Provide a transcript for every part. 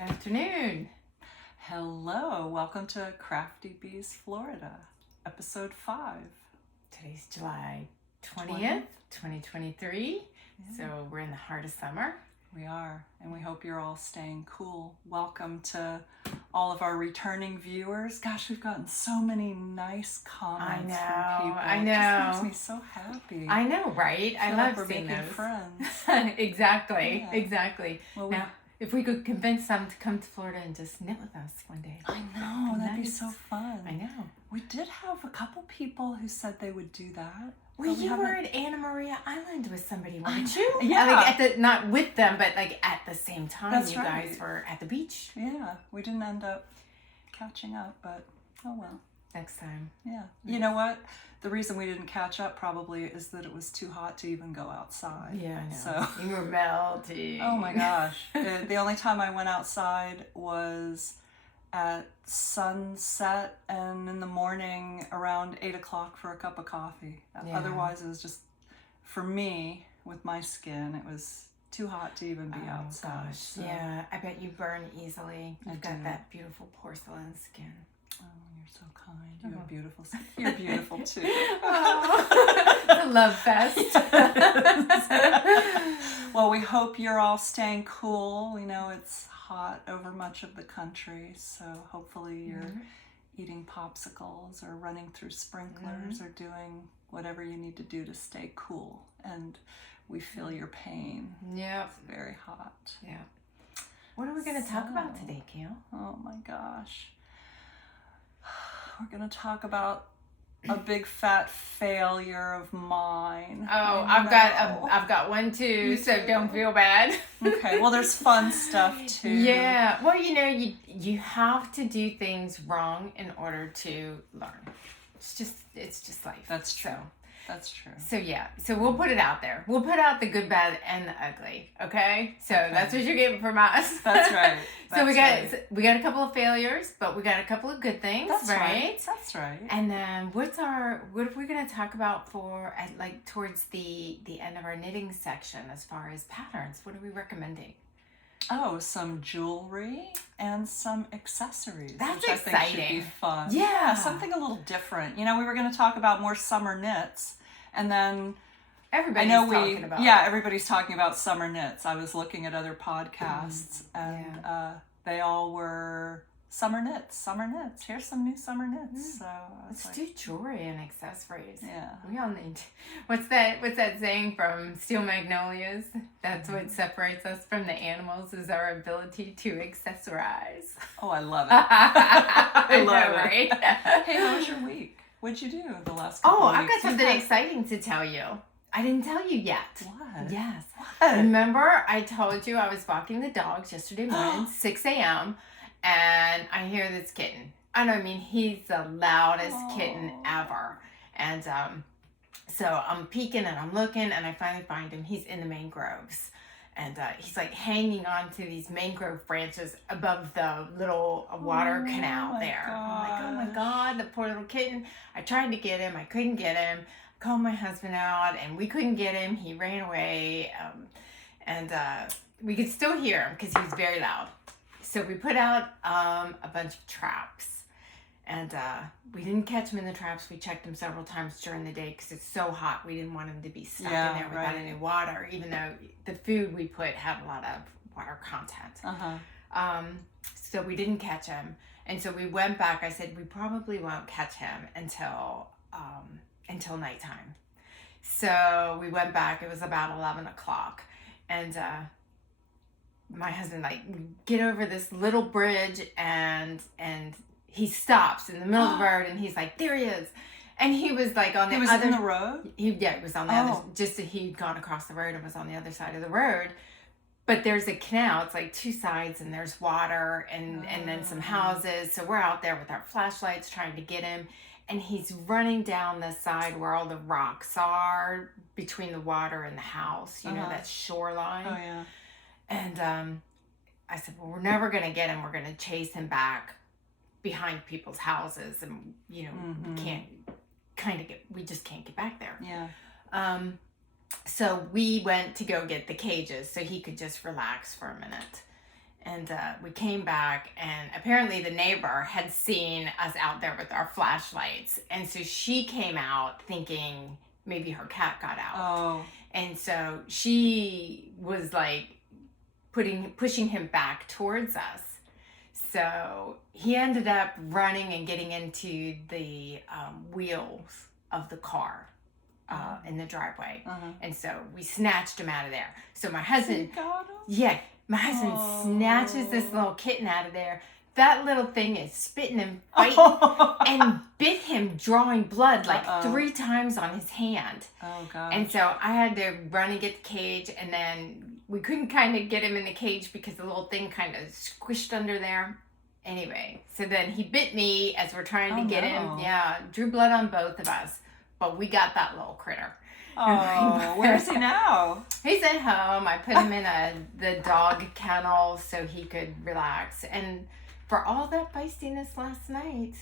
Good afternoon. Hello, welcome to CraftyBeesFlorida, episode 5. Today's July 20th, 2023. Yeah. So we're in the heart of summer. We are, and we hope you're all staying cool. Welcome to all of our returning viewers. Gosh, we've gotten so many nice comments from people. I know. It just makes me so happy. I know, right? I love we're seeing making those. friends. Exactly, exactly. Well, now, if we could convince them to come to Florida and just knit with us one day. I know, that'd be so fun. I know. We did have a couple people who said they would do that. Well, you were at Anna Maria Island with somebody, weren't you? Yeah. Like not with them, but like at the same time. That's you right. guys were at the beach. Yeah, we didn't end up catching up, but oh well. Next time. Yeah. You know what? The reason we didn't catch up probably is that it was too hot to even go outside. Yeah, I know. So you were melting. Oh my gosh. The only time I went outside was at sunset and in the morning around 8 o'clock for a cup of coffee. Yeah. Otherwise it was just, for me, with my skin, it was too hot to even be outside. Gosh. So. Yeah, I bet you burn easily. You've got that beautiful porcelain skin. Oh, you're so kind. You have beautiful skin. You're beautiful too. It's a love fest. Well, we hope you're all staying cool. We know it's hot over much of the country, so hopefully you're eating popsicles or running through sprinklers or doing whatever you need to do to stay cool. And we feel your pain. Yeah. It's very hot. Yeah. What are we going to talk about today, Gayle? Oh my gosh. We're going to talk about a big fat failure of mine. Oh, I've got one too, so don't feel bad. Okay, well there's fun stuff too. Yeah, well you have to do things wrong in order to learn. It's just life. That's true. So, that's true. So yeah, so we'll put it out there. We'll put out the good, bad, and the ugly. Okay, so that's what you're getting from us. That's right. So we got a couple of failures, but we got a couple of good things. That's right. That's right. And then what are we going to talk about for towards the end of our knitting section as far as patterns? What are we recommending? Oh, some jewelry and some accessories. That's which exciting. I think should be fun. Yeah, something a little different. You know, we were going to talk about more summer knits, and then everybody's talking about summer knits. I was looking at other podcasts, and they all were summer knits. Here's some new summer knits. So let's do jewelry and accessories. Yeah, we all need. What's that saying from Steel Magnolias? That's what separates us from the animals is our ability to accessorize. Oh, I love it. I love it. Right? Hey, how was your week? What'd you do the last couple of weeks? I've got something exciting to tell you. I didn't tell you yet. What? Yes. What? Remember, I told you I was walking the dogs yesterday morning, 6 a.m., and I hear this kitten. And I mean, he's the loudest kitten ever. And so I'm peeking and I'm looking, and I finally find him. He's in the mangroves. And he's like hanging on to these mangrove branches above the little water canal there. Gosh. I'm like, oh my God, the poor little kitten. I tried to get him. I couldn't get him. Called my husband out, and we couldn't get him. He ran away. And we could still hear him because he was very loud. So we put out a bunch of traps. And we didn't catch him in the traps. We checked him several times during the day because it's so hot. We didn't want him to be stuck in there without any water, even though the food we put had a lot of water content. So we didn't catch him. And so we went back. I said, we probably won't catch him until nighttime. So we went back. It was about 11 o'clock. And my husband, get over this little bridge, and he stops in the middle of the road, and he's like, there he is. And he was on the other... He was in the road? He was on the other... Just he'd gone across the road and was on the other side of the road. But there's a canal. It's 2 sides, and there's water and then some houses. So we're out there with our flashlights trying to get him. And he's running down the side where all the rocks are between the water and the house. You know, that shoreline. Oh, yeah. And I said, well, we're never going to get him. We're going to chase him back behind people's houses. And, we just can't get back there. Yeah. So we went to go get the cages so he could just relax for a minute. And we came back, and apparently the neighbor had seen us out there with our flashlights. And so she came out thinking maybe her cat got out. Oh. And so she was like pushing him back towards us. So he ended up running and getting into the wheels of the car in the driveway. And so we snatched him out of there. So my husband, my husband snatches this little kitten out of there. That little thing is spitting and fighting and bit him, drawing blood like 3 times on his hand. Oh, gosh. And so I had to run and get the cage, and then we couldn't kind of get him in the cage because the little thing kind of squished under there. Anyway, so then he bit me as we're trying to get him. Yeah, drew blood on both of us, but we got that little critter. Oh, where is he now? He's at home. I put him in the dog kennel so he could relax. And for all that feistiness last night,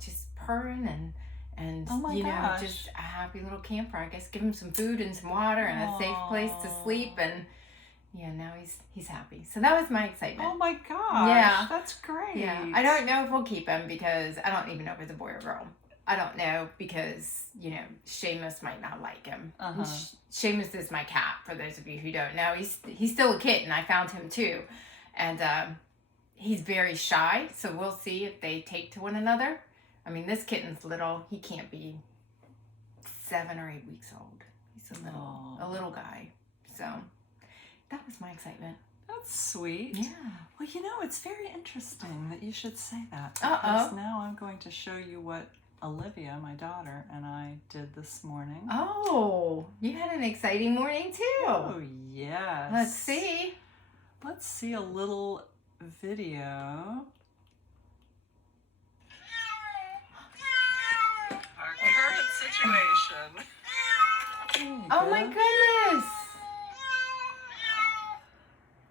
just purring and you know, just a happy little camper. I guess give him some food and some water and a safe place to sleep, and yeah, now he's happy. So that was my excitement. Oh my gosh. Yeah. That's great. Yeah. I don't know if we'll keep him because I don't even know if it's a boy or girl. I don't know because, you know, Seamus might not like him. Seamus is my cat, for those of you who don't know. He's still a kitten. I found him too. And he's very shy, so we'll see if they take to one another. I mean, this kitten's little. He can't be 7 or 8 weeks old. He's a little guy. So that was my excitement. That's sweet. Yeah. Well, you know, it's very interesting that you should say that. Uh-oh. Because now I'm going to show you what Olivia, my daughter, and I did this morning. Oh, you had an exciting morning too. Oh, yes. Let's see. Let's see a little video. Our current situation. Oh my goodness.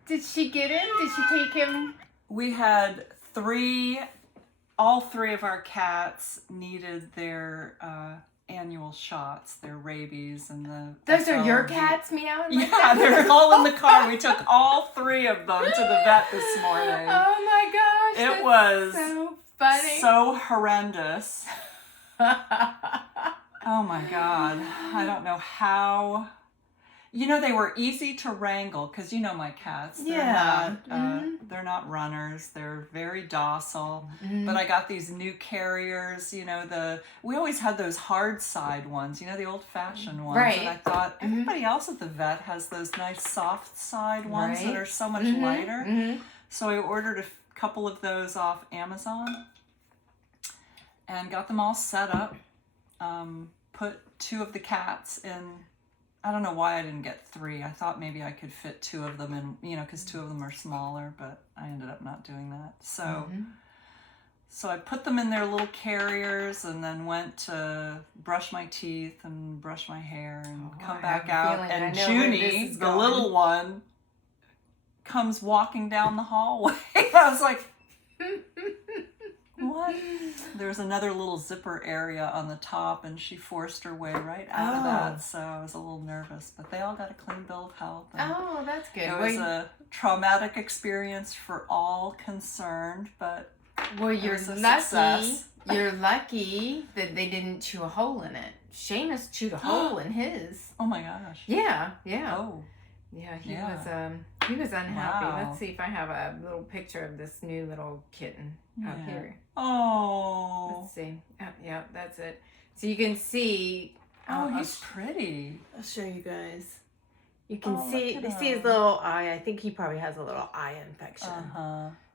Did she get him? Did she take him? We had all three of our cats needed their annual shots, their rabies and the... Those are your cats meowing like that? Yeah, they're all in the car. We took all 3 of them to the vet this morning. Oh my gosh. It was so funny. So horrendous. Oh my God. I don't know how... You know, they were easy to wrangle because you know my cats. They're not runners. They're very docile. But I got these new carriers. You know, we always had those hard side ones. You know, the old fashioned ones. Right. And I thought everybody else at the vet has those nice soft side ones that are so much lighter. So I ordered a couple of those off Amazon and got them all set up. Put 2 of the cats in. I don't know why I didn't get 3. I thought maybe I could fit 2 of them in, you know, because 2 of them are smaller, but I ended up not doing that. So, so I put them in their little carriers and then went to brush my teeth and brush my hair and come back out. And Junie, the little one, comes walking down the hallway. I was like, what? There was another little zipper area on the top, and she forced her way right out of that, so I was a little nervous. But they all got a clean bill of health. Oh, that's good. It was a traumatic experience for all concerned, but well, you're lucky. You're lucky that they didn't chew a hole in it. Seamus chewed a hole in his. Oh my gosh. Yeah, yeah. Oh. Yeah, he was unhappy. Wow. Let's see if I have a little picture of this new little kitten out here. Oh. Let's see. Yeah, that's it. So you can see. He's pretty. I'll show you guys. You can see his little eye. I think he probably has a little eye infection.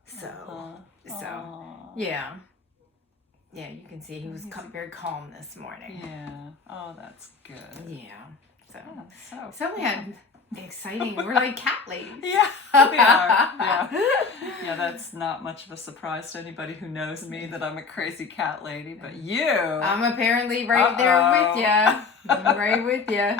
So yeah. Yeah, you can see he was very calm this morning. Yeah. Oh, that's good. Yeah. So we had exciting. We're like cat ladies. Yeah, we are. Yeah, that's not much of a surprise to anybody who knows me that I'm a crazy cat lady. But you, I'm apparently right there with you. I'm right with you.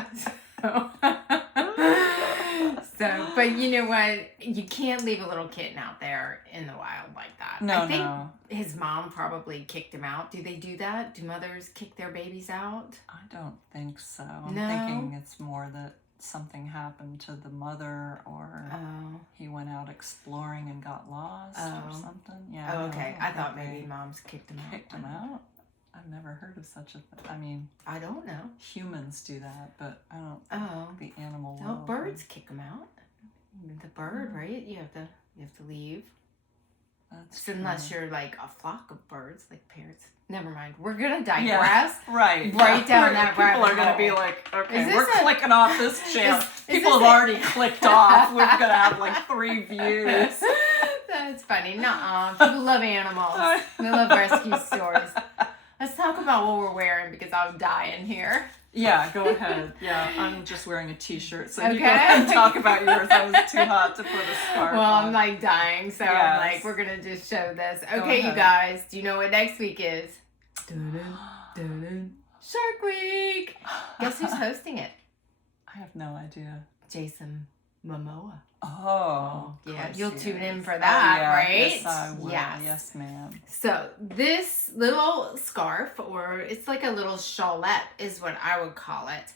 So, but you know what? You can't leave a little kitten out there in the wild like that. I think his mom probably kicked him out. Do they do that? Do mothers kick their babies out? I don't think so. I'm thinking it's more that something happened to the mother, or he went out exploring and got lost or something. Yeah. Oh, okay. I thought maybe moms kicked him out. Kicked him out? I've never heard of such a thing. I mean, I don't know. Humans do that, but I don't think the animal No, world. birds kick them out. The bird, right? You have to leave. That's unless true. you're like a flock of birds, like parrots. Never mind. We're gonna digress. Right. Right down that rabbit People are gonna hole. be like, okay, Is we're this clicking off this channel. is People this have already clicked off. We're gonna have like 3 views. That's funny. Nuh-uh. People love animals. They love rescue stories. Let's talk about what we're wearing because I'm dying here. Yeah, go ahead. Yeah, I'm just wearing a t-shirt, so Okay. you go ahead and talk about yours. I was too hot to put a scarf Well, on. I'm like dying, so I'm Yes. like, we're gonna just show this. Go Okay, you ahead. guys, do you know what next week is? Shark Week! Guess who's hosting it? I have no idea. Jason Momoa. Oh, Yeah, of you'll course tune he in is. for that, yeah, right? Yes, I will. Yes. Yes, ma'am. So this little scarf, or it's like a little shawlette, is what I would call it.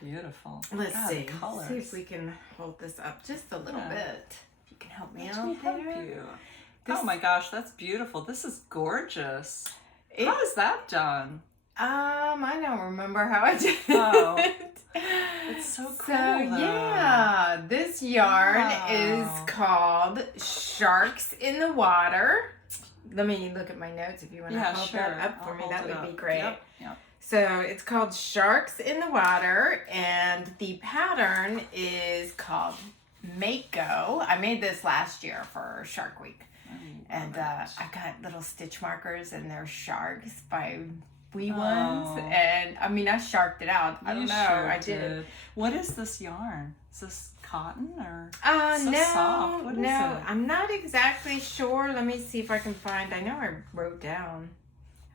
Beautiful. Let's God, see. colors. See if we can hold this up just a little Yeah. bit. If you can help me Let out me help there. you. This- Oh my gosh, that's beautiful. This is gorgeous. It- How is that done? I don't remember how I did Oh. it. It's so cool, So though. yeah, this yarn Wow. is called Sharks in the Water. Let me look at my notes if you want to Yeah, hold sure. that up for I'll me. hold That it would up. be great. Yep. So it's called Sharks in the Water, and the pattern is called Mako. I made this last year for Shark Week. And I got little stitch markers, and they're sharks by wee ones. Oh. And I mean, I sharked it out. I don't know. Sure I did. What is this yarn? Is this cotton or? No, So soft. What is no. it? I'm not exactly sure. Let me see if I can find. I know I wrote down.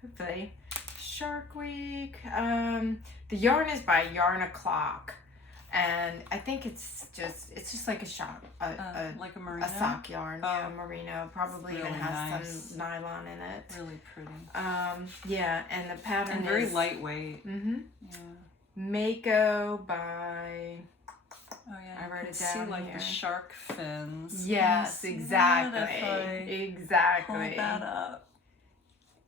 Hopefully, Shark Week. The yarn is by YarnOclock, and I think it's just like a sock, like a merino? a sock yarn. Oh. Yeah, merino. Probably It's even really has nice. some nylon in it. Really pretty. Yeah, and the pattern And very is lightweight. Mm-hmm. Yeah. Mako by. Oh yeah. I you wrote can it down see like here. the shark fins. Yes, Can you see exactly. that if I Exactly. hold that up?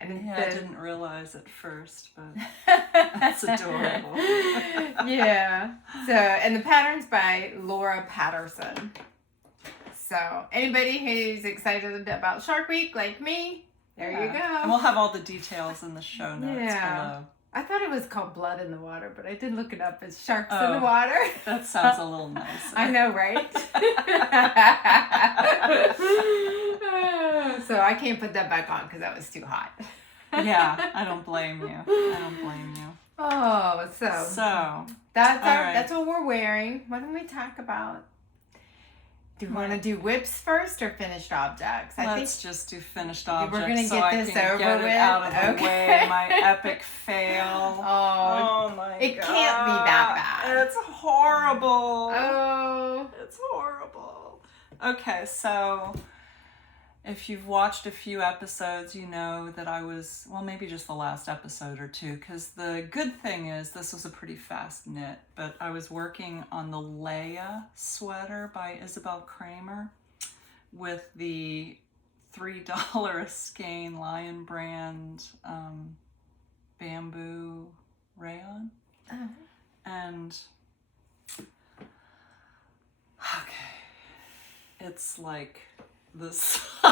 And Yeah, I didn't realize at first, but that's adorable. Yeah. So, and the pattern's by Laura Patterson. So, anybody who's excited about Shark Week like me, there you And go. we'll have all the details in the show notes Yeah. below. I thought it was called Blood in the Water, but I did look it up as Sharks in Oh. the Water. That sounds a little nicer. I know, right? So I can't put that back on because that was too hot. Yeah, I don't blame you. I don't blame you. Oh, so that's all right. that's what we're wearing. What do we talk about? Do you want to do whips first or finished objects? Let's just do finished we're objects gonna so get I this can over get it with. out of the Okay. way. My epic fail. Oh, my it God. can't be that bad. It's horrible. Oh. It's horrible. Okay, so if you've watched a few episodes, you know that I was, well, maybe just the last episode or two, because the good thing is this was a pretty fast knit, but I was working on the Leia sweater by Isabel Kramer with the $3 a skein Lion brand bamboo rayon. Oh. And okay, it's like the size.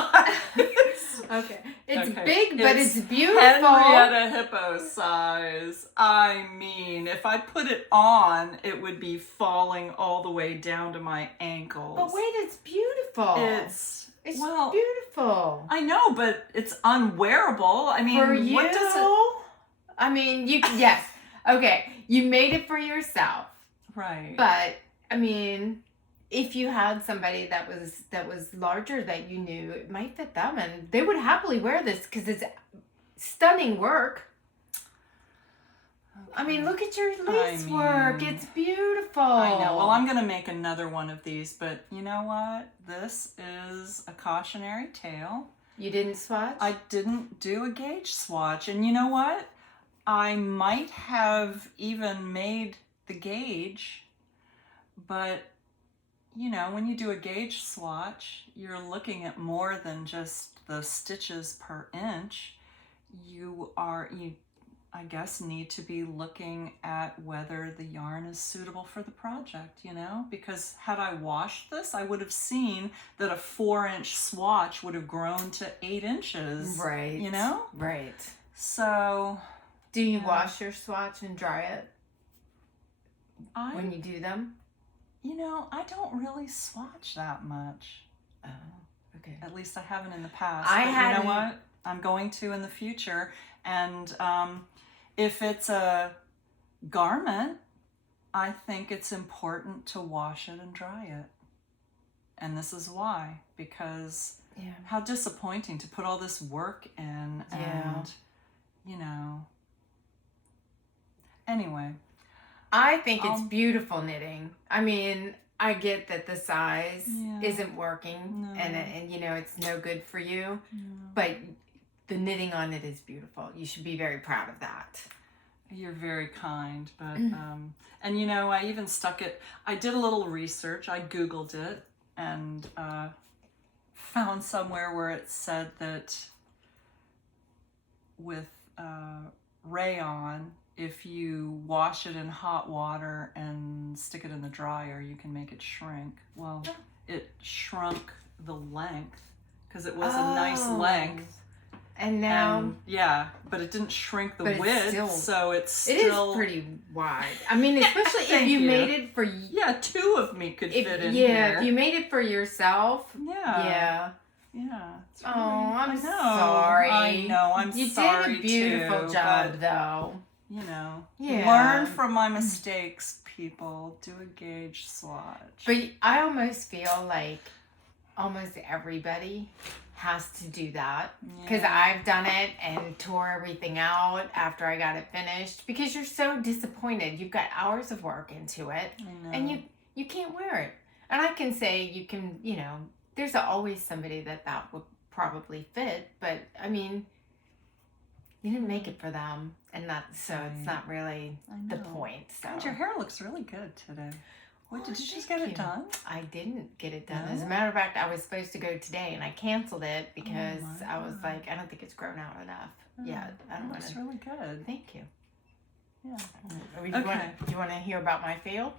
Okay. It's Okay. big, but it's beautiful. Henrietta Hippo size. I mean, if I put it on, it would be falling all the way down to my ankles. But wait, it's beautiful. It's well, beautiful. I know, but it's unwearable. I mean, For you? what does it? I mean, yes. Okay, you made it for yourself. Right. But I mean, if you had somebody that was larger that you knew, it might fit them, and they would happily wear this because it's stunning work. I mean, look at your lace work. It's beautiful. I know. Well, I'm going to make another one of these, but you know what? This is a cautionary tale. You didn't swatch? I didn't do a gauge swatch. And you know what? I might have even made the gauge But, you know, when you do a gauge swatch, you're looking at more than just the stitches per inch. You, I guess, need to be looking at whether the yarn is suitable for the project, you know? Because had I washed this, I would have seen that a 4-inch swatch would have grown to 8 inches. Right. You know? Right. So... Do you wash your swatch and dry it when you do them? You know, I don't really swatch that much. Oh, okay. At least I haven't in the past. You know what? I'm going to in the future. And if it's a garment, I think it's important to wash it and dry it. And this is why. Because how disappointing to put all this work in and, you know. Anyway. I think it's beautiful knitting. I mean, I get that the size isn't working and you know, it's no good for you. But the knitting on it is beautiful. You should be very proud of that. You're very kind, but and you know, I even stuck it. I did a little research. I Googled it and found somewhere where it said that with rayon, if you wash it in hot water and stick it in the dryer, you can make it shrink. Well, it shrunk the length because it was a nice length. And now... but it didn't shrink the width, so it's still... It is pretty wide. I mean, especially if you made it for... Yeah, 2 of me could fit in here. Yeah, if you made it for yourself. Yeah. It's really, I'm sorry. I know, I'm sorry too. You did a beautiful job, though. You know, learn from my mistakes, people. Do a gauge swatch. But I almost feel like almost everybody has to do that because I've done it and tore everything out after I got it finished because you're so disappointed. You've got hours of work into it and you can't wear it. And I can say you can, you know, there's always somebody that would probably fit, but I mean, you didn't make it for them, and it's not really the point. So. God, your hair looks really good today. What, did you just get it done? I didn't get it done. As a matter of fact, I was supposed to go today, and I canceled it because I was like, I don't think it's grown out enough yet. I don't want to. Looks really good. Thank you. Yeah. Do you want to hear about my field?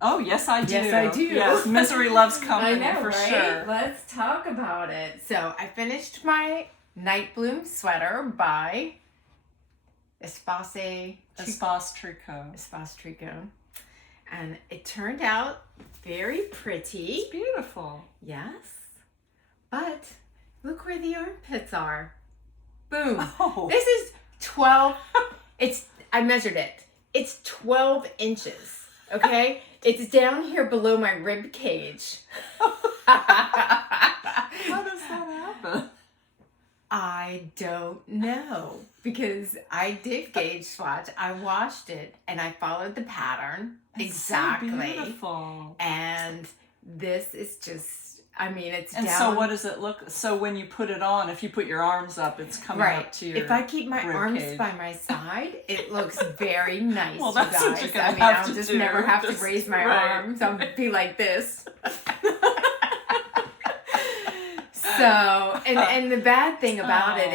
Oh, yes, I do. Yes, I do. Yes, misery loves company for sure. Let's talk about it. So I finished my Night Bloom sweater by Espace Tricot. And it turned out very pretty. It's beautiful. Yes. But look where the armpits are. Boom. Oh. This is 12. I measured it. It's 12 inches. Okay? It's down here below my rib cage. How does that happen? I don't know because I did gauge swatch. I washed it and I followed the pattern exactly. So beautiful. And this is just, I mean, it's and down. So what does it look? So when you put it on, if you put your arms up, it's coming up to your. If I keep my arms cage. by my side, it looks very nice. Well, that's you guys. what you're gonna have I'll to just do. never have to raise my arms. I'll be like this. So, and the bad thing about it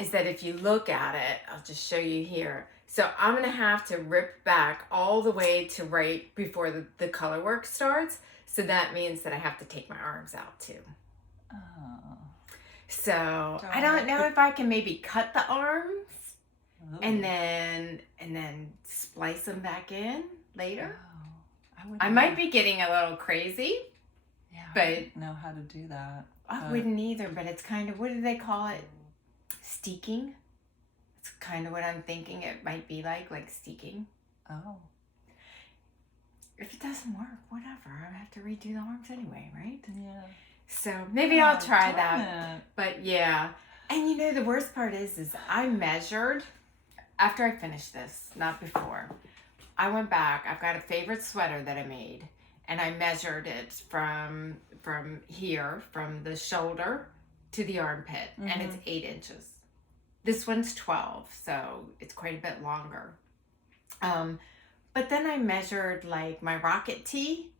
is that if you look at it, I'll just show you here. So I'm going to have to rip back all the way to right before the color work starts. So that means that I have to take my arms out too. Oh. So I don't know if I can maybe cut the arms and then splice them back in later. Oh. I might be getting a little crazy. Yeah, but I don't know how to do that. I wouldn't either, but it's kind of, what do they call it? Steeking? It's kind of what I'm thinking it might be like steeking. Oh. If it doesn't work, whatever. I have to redo the arms anyway, right? Yeah. So maybe I'll try that. But yeah. And you know, the worst part is I measured, after I finished this, not before, I went back. I've got a favorite sweater that I made. And I measured it from here, from the shoulder to the armpit, and it's 8 inches. This one's 12, so it's quite a bit longer. But then I measured like my rocket tee,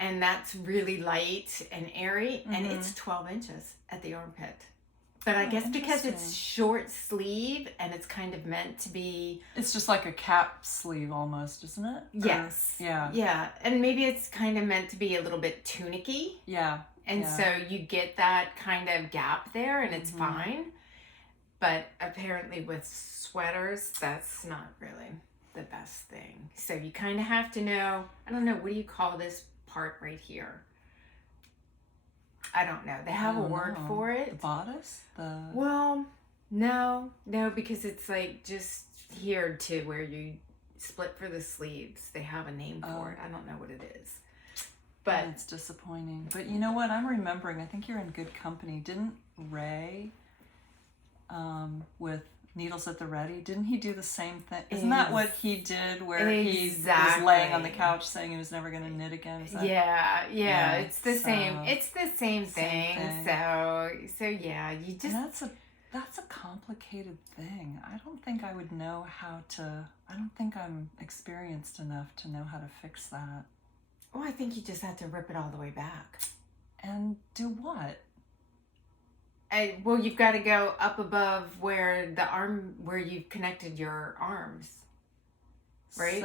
and that's really light and airy, and it's 12 inches at the armpit. But I guess because it's short sleeve and it's kind of meant to be... It's just like a cap sleeve almost, isn't it? Yes. Yeah. Yeah. And maybe it's kind of meant to be a little bit tunicky. Yeah. And so you get that kind of gap there and it's fine. But apparently with sweaters, that's not really the best thing. So you kind of have to know, I don't know, what do you call this part right here? I don't know. They have a word for it. The bodice? Well, no, because it's like just here to where you split for the sleeves. They have a name for it. I don't know what it is. But it's disappointing. But you know what? I'm remembering, I think you're in good company. Didn't Ray, with Needles at the Ready, didn't he do the same thing? Isn't that what he did where he was laying on the couch saying he was never going to knit again? Yeah, it's the same. It's the same thing. So yeah, you just... And that's a complicated thing. I don't think I would know how to... I don't think I'm experienced enough to know how to fix that. Oh, I think you just have to rip it all the way back. And do what? Well, you've got to go up above where you've connected your arms, right?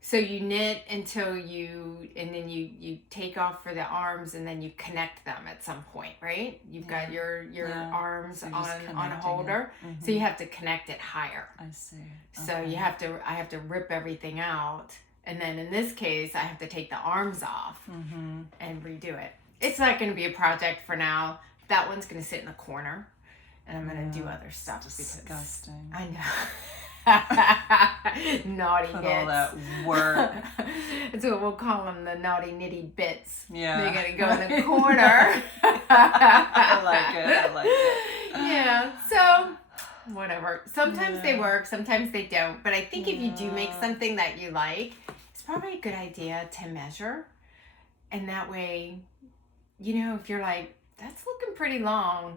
So you knit until and then you take off for the arms, and then you connect them at some point, right? You've got your arms on a holder, so you have to connect it higher. I see. So I have to rip everything out, and then in this case, I have to take the arms off and redo it. It's not going to be a project for now. That one's going to sit in the corner, and I'm going to do other stuff. Disgusting. I know. Naughty Put bits. all that work. That's what we'll call them, the naughty nitty bits. Yeah. They're going to go in the corner. I like it. Yeah, so whatever. Sometimes they work, sometimes they don't. But I think if you do make something that you like, it's probably a good idea to measure. And that way, if you're like, that's looking pretty long,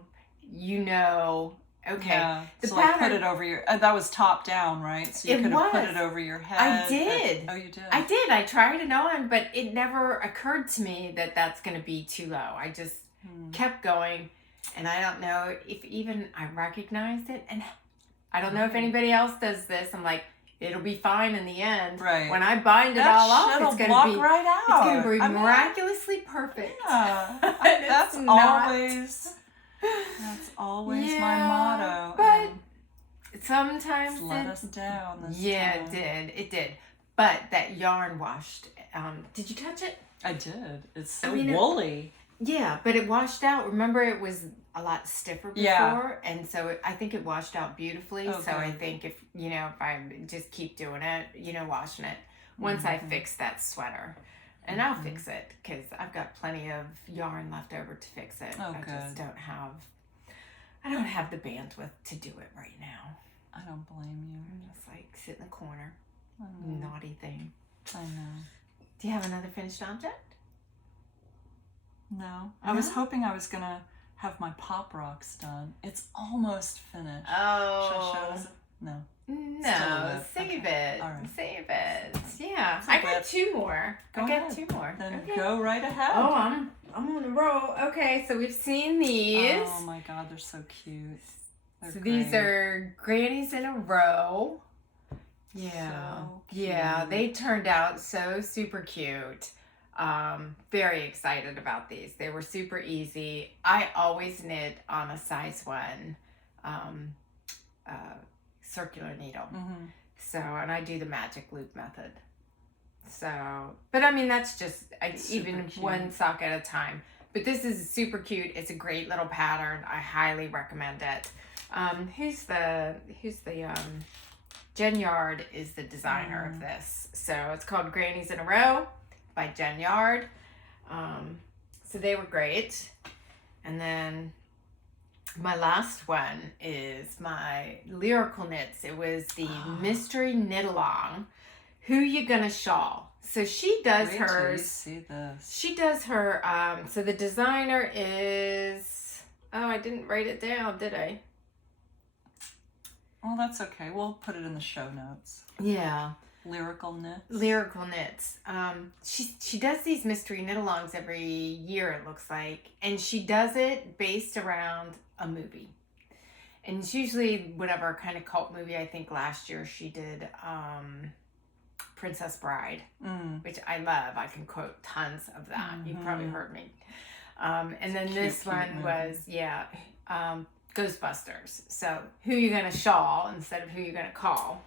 okay. Yeah. The pattern, put it over your, that was top down, right? So you could have put it over your head. I did. Oh, you did? I did. I tried it on, but it never occurred to me that that's going to be too low. I just kept going, and I don't know if even I recognized it. And I don't know if anybody else does this. I'm like, it'll be fine in the end. Right. When I bind it all up, it's going to be right out. It's going to be miraculously perfect. Yeah. That's always my motto. But sometimes let us down this time. It did. But that yarn washed. Did you touch it? I did. It's so woolly. Yeah, but it washed out. Remember, it was a lot stiffer before, and so I think it washed out beautifully. Okay. So I think if I just keep doing it, washing it, once I fix that sweater, and I'll fix it because I've got plenty of yarn left over to fix it. Oh, just I don't have the bandwidth to do it right now. I don't blame you. I'm just like sit in the corner, naughty thing. I know. Do you have another finished object? No. I was hoping I was going to have my pop rocks done. It's almost finished. Oh. Should I show us? No. No, save it. All right. Save it. Yeah. I got two more. Go ahead. Then go right ahead. Oh, I'm on the roll. Okay, so we've seen these. Oh my God, they're so cute. These are grannies in a row. Yeah. So cute. Yeah, they turned out so super cute. Very excited about these. They were super easy. I always knit on a size 1 circular needle. So, and I do the magic loop method. So, but I mean, that's just even cute. One sock at a time. But this is super cute. It's a great little pattern. I highly recommend it. Who's the Jen Yard is the designer of this. So it's called Grannies in a Row by Jen Yard. So they were great. And then my last one is my lyrical knits. It was the mystery knit along. Who You Gonna Shawl? So she does hers. You see this. She does her. So the designer is. Oh, I didn't write it down, did I? Well, that's okay. We'll put it in the show notes. Yeah. Lyrical Knits. Lyrical Knits. She does these mystery knit-alongs every year, it looks like. And she does it based around a movie. And it's usually whatever kind of cult movie. I think last year she did Princess Bride, which I love. I can quote tons of that. You've probably heard me. And then this one was, Ghostbusters. So who you gonna shawl instead of who you gonna call.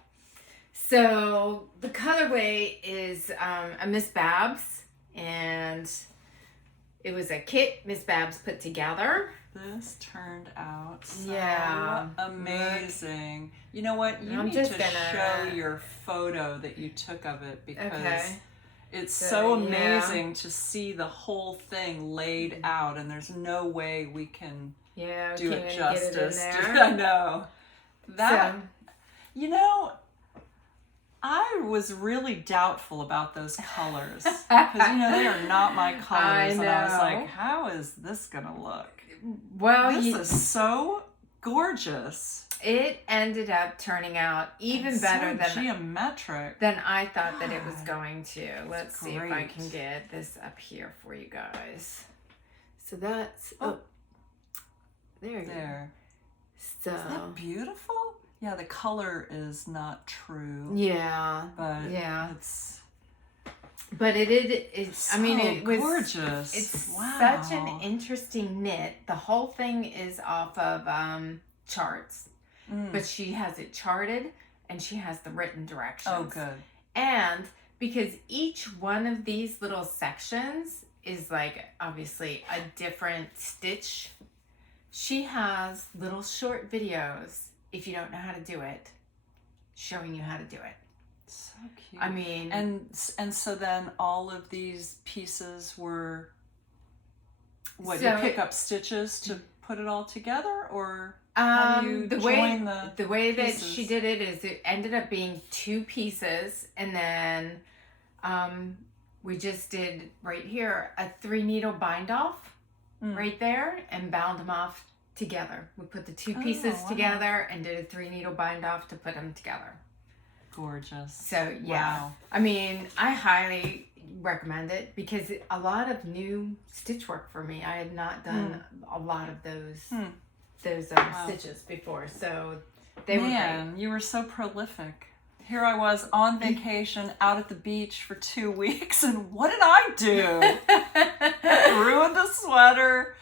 So the colorway is a Miss Babs, and it was a kit Miss Babs put together. This turned out so amazing. You know what? You need to show your photo that you took of it, because it's so amazing to see the whole thing laid out, and there's no way we can do it justice. I know. That, you know, I was really doubtful about those colors, because, you know, they are not my colors. And I was like, how is this going to look? Well, this is so gorgeous. It ended up turning out even better than geometric than I thought that it was going to. Let's see if I can get this up here for you guys. So that's there you go. So isn't that beautiful? Yeah, the color is not true. Yeah, but it's. But it's so I mean, it was gorgeous. It's such an interesting knit. The whole thing is off of charts, but she has it charted and she has the written directions. Oh, good. And because each one of these little sections is like obviously a different stitch, she has little short videos, if you don't know how to do it, showing you how to do it. So cute. I mean, and so then all of these pieces were what, so you pick up stitches to put it all together, or how do you join the way that pieces? she did it is it ended up being 2 pieces, and then we just did right here a 3 needle bind off right there and bound them off together. We put the 2 pieces together and did a 3 needle bind off to put them together. Gorgeous. So yeah, I mean, I highly recommend it, because a lot of new stitch work for me. I had not done a lot of those stitches before, so they were great. You were so prolific. Here I was on vacation out at the beach for 2 weeks, and what did I do? Ruined the sweater.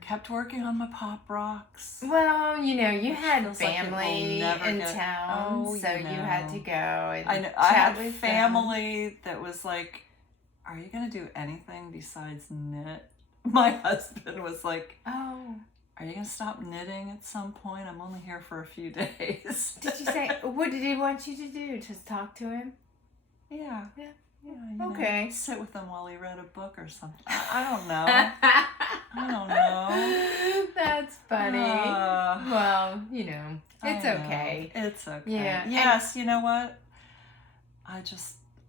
Kept working on my pop rocks. Well, you know, you had family like in town, so you had to go. And I had family that was like, "Are you gonna do anything besides knit?" My husband was like, "Oh, are you gonna stop knitting at some point? I'm only here for a few days." Did you say, what did he want you to do? Just talk to him? Yeah. Yeah, okay. Sit with him while he read a book or something. I don't know. I don't know. That's funny. Well, you know, it's okay. It's okay. Yeah. Yes, you know what? I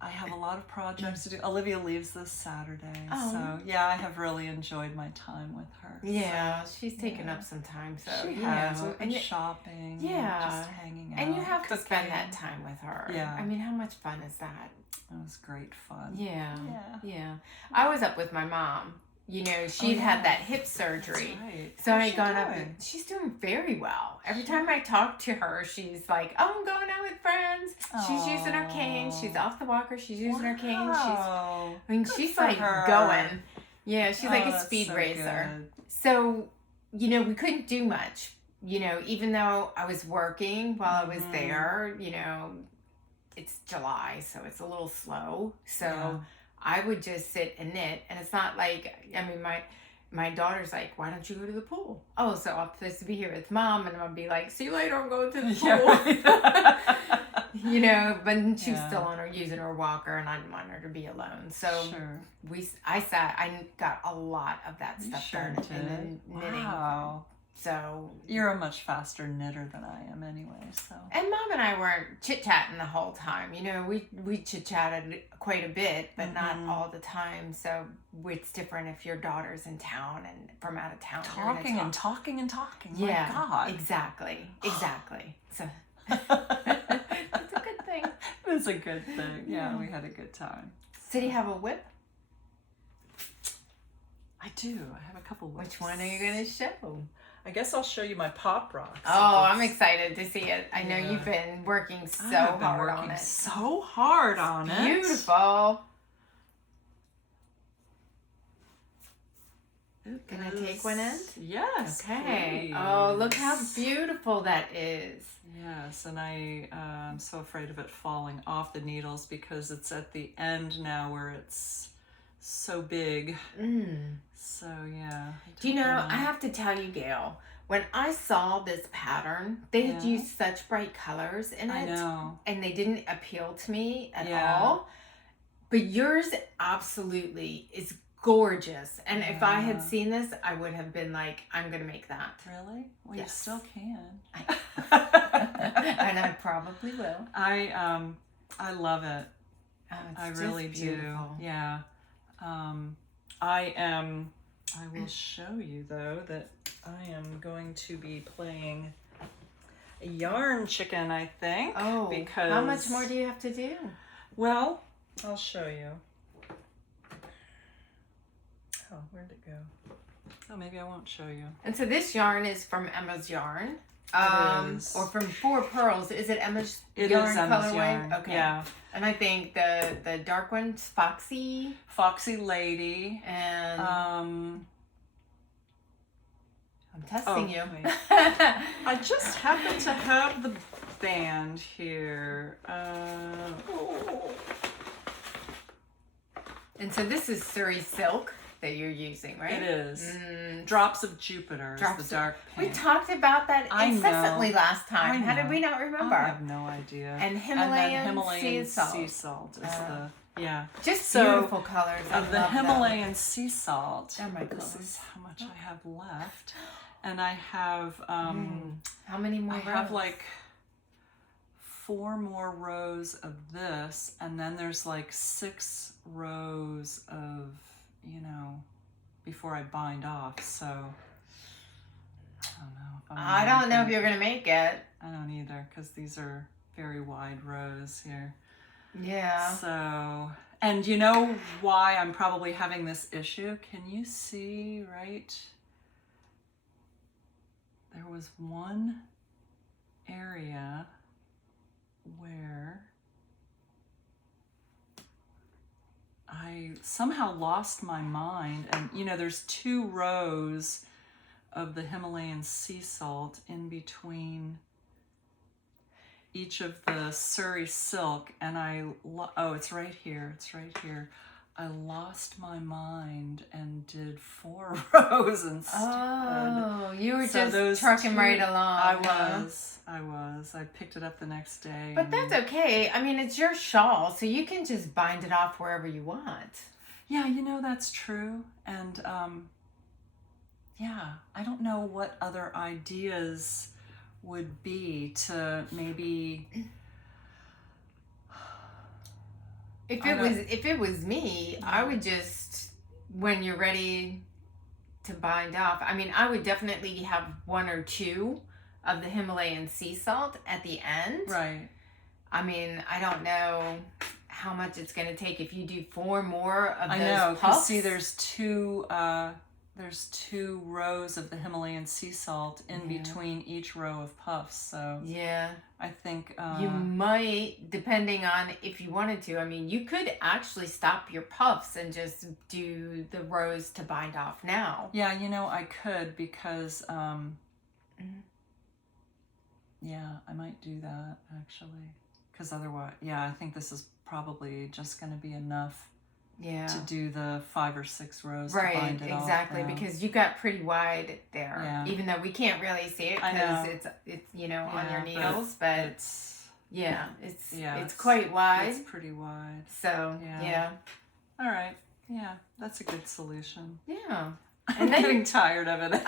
have a lot of projects to do. Olivia leaves this Saturday. So, yeah, I have really enjoyed my time with her. Yeah, she's taken up some time. So, she has. We've been shopping. Yeah. Just hanging out. And you have to spend that time with her. Yeah. I mean, how much fun is that? It was great fun. Yeah. I was up with my mom. You know, she'd had that hip surgery. That's right. So I had gone up and she's doing very well. Every time I talk to her, she's like, "Oh, I'm going out with friends." She's using her cane. She's off the walker. She's using her cane. She's like going. Yeah, she's like a speed racer. Good. So, you know, we couldn't do much. You know, even though I was working while I was there, you know, it's July, so it's a little slow. So I would just sit and knit, and it's not like, I mean, my daughter's like, "Why don't you go to the pool?" "Oh, so I'm supposed to be here with Mom," and I'll be like, "See you later, I'm going to the pool." You know, but she's still on her using her walker, and I didn't want her to be alone. So I got a lot of that stuff done in the knitting. Wow. So you're a much faster knitter than I am anyway, so. And Mom and I weren't chit-chatting the whole time. You know, we chit-chatted quite a bit, but not all the time. So it's different if your daughter's in town and from out of town. Talking and talking and talking. Yeah, my God. Exactly. So it's a good thing. It's a good thing. Yeah, we had a good time. So do you have a whip? I do. I have a couple whips. Which one are you going to show? I guess I'll show you my pop rocks. Oh, I'm excited to see it. I know you've been working so hard on it. So hard on it. Beautiful. Can I take one end? Yes. Okay. Please. Oh, look how beautiful that is. Yes, and I'm so afraid of it falling off the needles because it's at the end now where it's so big. So yeah. Do you know, I have to tell you, Gayle, when I saw this pattern, they had used such bright colors in it. I know. And they didn't appeal to me at all. But yours absolutely is gorgeous. And if I had seen this, I would have been like, I'm going to make that. Really? Well, you still can. And I probably will. I love it. Oh, it's I really do. Yeah. I will show you though that I am going to be playing a yarn chicken, I think. Oh, because how much more do you have to do? Well, I'll show you. Oh, where'd it go? Oh, maybe I won't show you. And so this yarn is from Emma's Yarn. It is. Or from Four Pearls. Is it Emma's It yarn is Emma's colorway? yarn. Okay. Yeah. And I think the dark one's Foxy. Foxy Lady. And I'm testing you. Wait. I just happen to have the band here. And so this is Surrey Silk that you're using, right? It is. Drops of Jupiter is the dark pink. We talked about that incessantly last time. How did we not remember? I have no idea. And Himalayan sea salt is just so beautiful colors. Of the Himalayan sea salt. They're my this colors. is how much I have left. And I have how many more? I have like 4 more rows of this, and then there's like 6 rows of, before I bind off. So I don't know if you're gonna make it. I don't either, because these are very wide rows here. Yeah. So, and you know why I'm probably having this issue? Can you see right? There was one area where I somehow lost my mind, and there's 2 rows of the Himalayan sea salt in between each of the Surrey silk, and it's right here, I lost my mind and did 4 rows instead. Oh, you were just trucking right along. I was. I picked it up the next day. But that's okay. I mean, it's your shawl, so you can just bind it off wherever you want. Yeah, that's true. And I don't know what other ideas would be to maybe... If it was me, I would just, when you're ready to bind off, I mean, I would definitely have 1 or 2 of the Himalayan sea salt at the end. Right. I mean, I don't know how much it's going to take if you do 4 more of those I know, puffs. See, there's 2 rows of the Himalayan sea salt in between each row of puffs. So yeah, I think you might, depending on if you wanted to. I mean, you could actually stop your puffs and just do the rows to bind off now. Yeah, I could, because I might do that actually, because otherwise, I think this is probably just going to be enough. Yeah. To do the 5 or 6 rows to right, bind it exactly, off. Because you got pretty wide there. Yeah. Even though we can't really see it because it's on your needles, but it's quite wide. It's pretty wide. So yeah. All right. Yeah, that's a good solution. Yeah. I'm getting tired of it.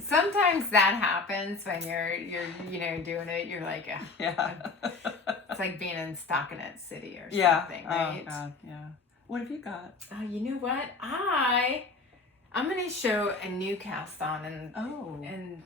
Sometimes that happens when you're doing it. You're like, it's like being in Stockinette City or something, right? Oh God, yeah. What have you got? Oh, you know what? I'm going to show a new cast on, and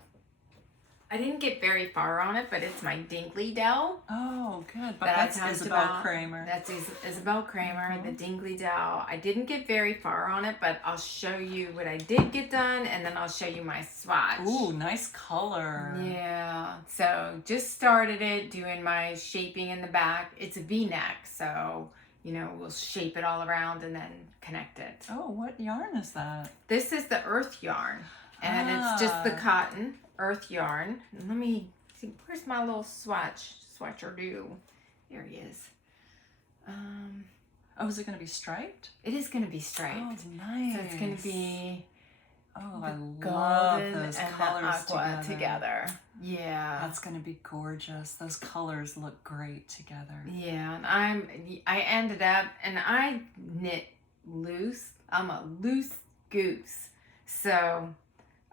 I didn't get very far on it, but it's my Dingley Dell. Oh, good. But that that's I talked Isabel about. Kramer. That's Isabel Kramer, the Dingley Dell. I didn't get very far on it, but I'll show you what I did get done, and then I'll show you my swatch. Ooh, nice color. Yeah. So just started it, doing my shaping in the back. It's a V-neck, so, you know, we'll shape it all around and then connect it. Oh, what yarn is that? This is the earth yarn, and it's just the cotton earth yarn. And let me see, where's my little swatcher do? There he is. Oh, is it going to be striped? It is going to be striped. Oh, nice. So it's going to be I love golden those and colors the aqua together. Yeah. That's going to be gorgeous. Those colors look great together. Yeah, and I ended up, and I knit loose. I'm a loose goose. So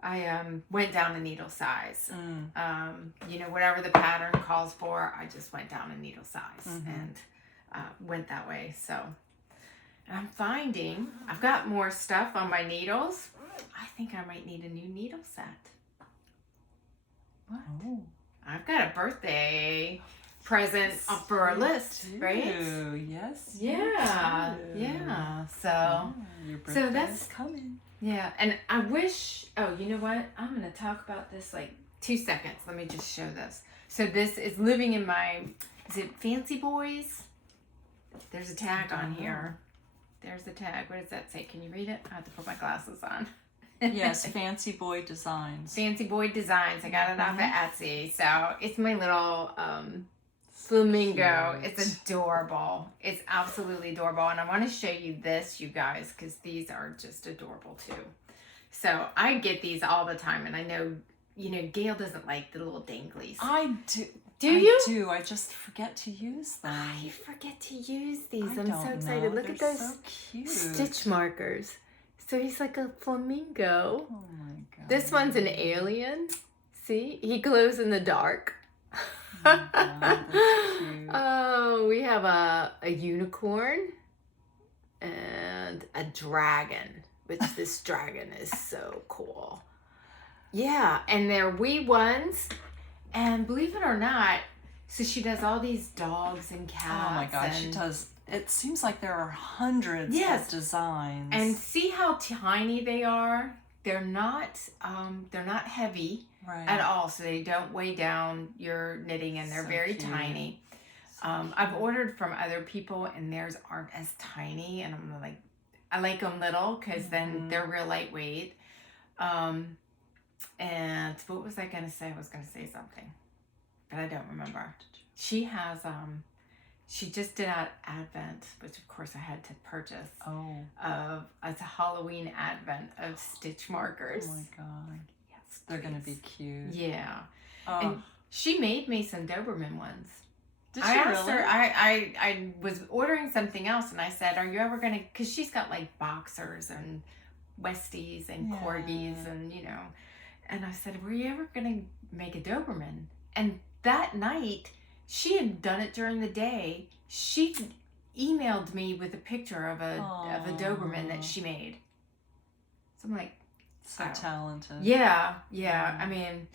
I went down a needle size. You know, whatever the pattern calls for, I just went down a needle size and went that way. So I'm finding I've got more stuff on my needles. I think I might need a new needle set. What? Oh. I've got a birthday present up for our list, right? Yes. Yeah. Yeah. So your birthday that's is coming. Yeah, and I wish, oh, you know what? I'm going to talk about this like 2 seconds. Let me just show this. So this is living in my, is it Fancy Boys? There's a tag on here. There's the tag. What does that say? Can you read it? I have to put my glasses on. Yes, Fancy Boy Designs. Fancy Boy Designs. I got it off of Etsy. So it's my little flamingo. Cute. It's adorable. It's absolutely adorable. And I want to show you this, you guys, because these are just adorable too. So I get these all the time, and I know, you know, Gayle doesn't like the little danglies. I do. Do you? I do. I just forget to use them. I forget to use these. I'm so excited. Look They're at those so cute. stitch markers. So he's like a flamingo. Oh my god. This one's an alien. See? He glows in the dark. Oh, my god, that's cute. Oh, we have a unicorn and a dragon, which this dragon is so cool. Yeah, and they're wee ones. And believe it or not, so she does all these dogs and cats. Oh my god, she does. It seems like there are hundreds of designs. And see how tiny they are? They're not heavy at all, so they don't weigh down your knitting, and they're very tiny. I've ordered from other people, and theirs aren't as tiny, and I'm like, I like them little because then they're real lightweight. And what was I gonna say? I was gonna say something, but I don't remember. She has she just did an advent, which of course I had to purchase. It's a Halloween advent of stitch markers. Oh my god. Yes, they're gonna be cute. Yeah. And she made me some Doberman ones. Did she asked really? her, I was ordering something else, and I said, are you ever gonna, because she's got like boxers and Westies and corgis and, you know, and I said, were you ever gonna make a Doberman? And that night, she had done it during the day. She emailed me with a picture of a Doberman that she made. So I'm like, so talented. Yeah. I mean,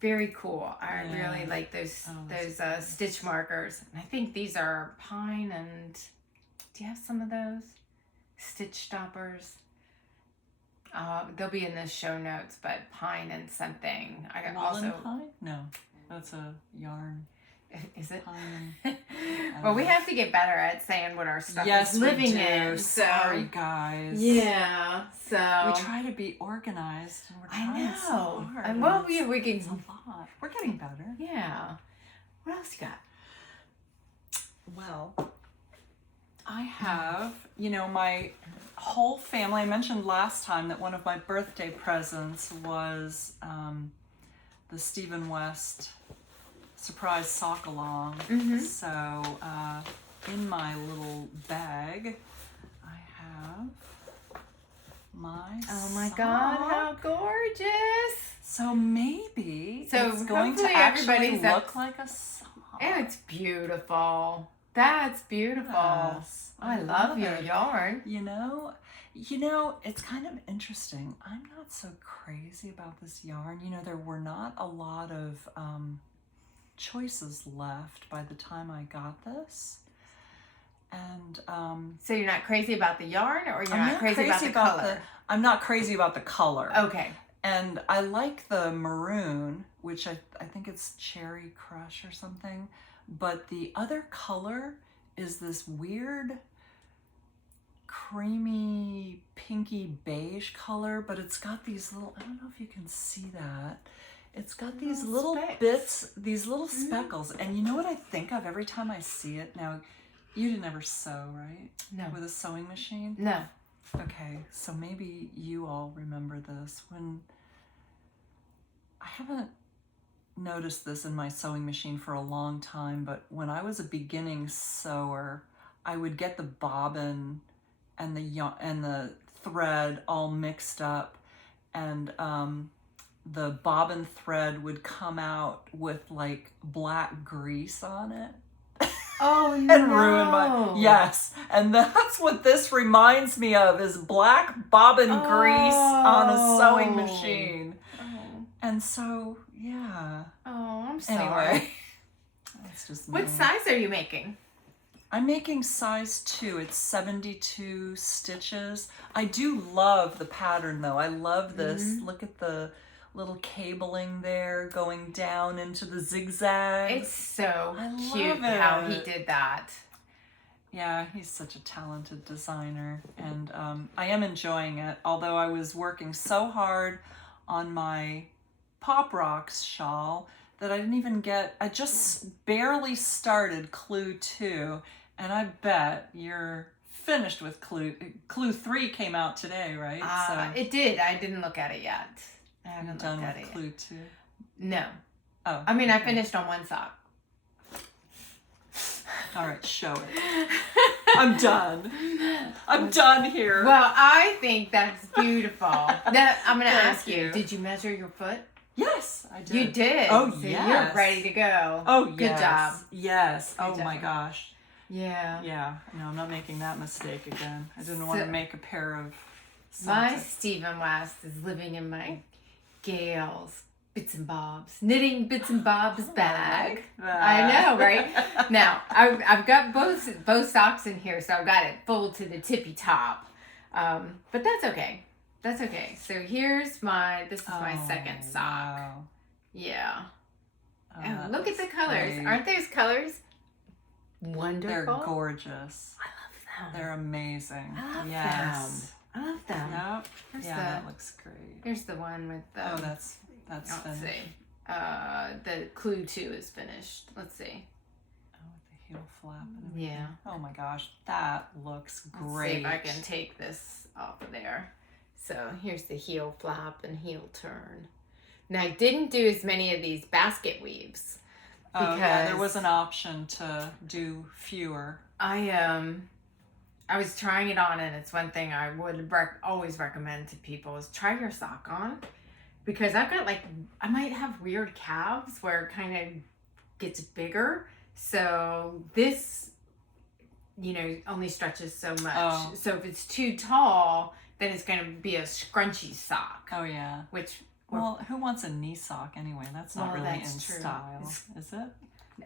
very cool. I really like those stitch markers. And I think these are pine and, do you have some of those? Stitch stoppers. They'll be in the show notes, but pine and something. I also pine? No, that's a yarn. Is it? Pine. Well, we have to get better at saying what our stuff is living in. So. Sorry, guys. Yeah. So we try to be organized, and we're trying so hard. And well, we can. It's a lot. We're getting better. Yeah. What else you got? Well, I have, you know, my whole family. I mentioned last time that one of my birthday presents was the Stephen West surprise sock along. So in my little bag, I have my sock. God, how gorgeous! So maybe so it's going to actually look like a sock. And it's beautiful. That's beautiful. Yes, I love your yarn. You know, You know, it's kind of interesting. I'm not so crazy about this yarn. You know, there were not a lot of choices left by the time I got this. And so you're not crazy about the yarn, or you're not crazy about the color? I'm not crazy about the color. Okay. And I like the maroon, which I think it's Cherry Crush or something. But the other color is this weird creamy pinky beige color, but it's got these little, I don't know if you can see that. It's got these little bits, these little speckles. And you know what I think of every time I see it? Now, you didn't ever sew, right? No. With a sewing machine? No. Okay, so maybe you all remember this. When I haven't noticed this in my sewing machine for a long time, but when I was a beginning sewer, I would get the bobbin and the thread all mixed up, and the bobbin thread would come out with like black grease on it. Oh no. And ruin my, yes, and that's what this reminds me of, is black bobbin grease on a sewing machine. And so, yeah. Oh, I'm sorry. Anyway, that's just what size are you making? I'm making size 2. It's 72 stitches. I do love the pattern though. I love this. Look at the little cabling there going down into the zigzag. It's so cute how he did that. Yeah, he's such a talented designer, and I am enjoying it, although I was working so hard on my Pop Rocks shawl that I didn't even get, I just barely started Clue 2, and I bet you're finished with Clue 3 came out today, right? It did. I didn't look at it yet. I haven't done looked at with it Clue yet. 2? No. Oh. I mean, okay. I finished on one sock. All right, show it. I'm done. I'm done here. Well, I think that's beautiful. Now, I'm going to ask you, did you measure your foot? Yes, I did. You did? Oh, so yes. You're ready to go. Oh, Good yes. job. Yes. Good oh, job. My gosh. Yeah. Yeah. No, I'm not making that mistake again. I didn't want to make a pair of socks. My Stephen West is living in my Gayle's Bits and Bobs, knitting Bits and Bobs bag. I know, right? Now, I've got both socks in here, so I've got it full to the tippy top. But that's okay. That's okay. So this is my second sock. Wow. Yeah. Oh, look at the colors. great. Aren't those colors wonderful? They're gorgeous. I love them. They're amazing. I love yes. them. I love them. Yep. Yeah, that looks great. Here's the one with the... Oh, that's let's finished. see. The Clue 2 is finished. Let's see. Oh, with the heel flap and everything. Yeah. Oh my gosh, that looks great. Let's see if I can take this off of there. So here's the heel flap and heel turn. Now I didn't do as many of these basket weaves. Oh yeah, there was an option to do fewer. I was trying it on, and it's one thing I would always recommend to people is try your sock on, because I've got I might have weird calves where it kind of gets bigger. So this, only stretches so much. Oh. So if it's too tall, then it's going to be a scrunchy sock. Oh yeah. Well, who wants a knee sock anyway? That's not really in style, is it?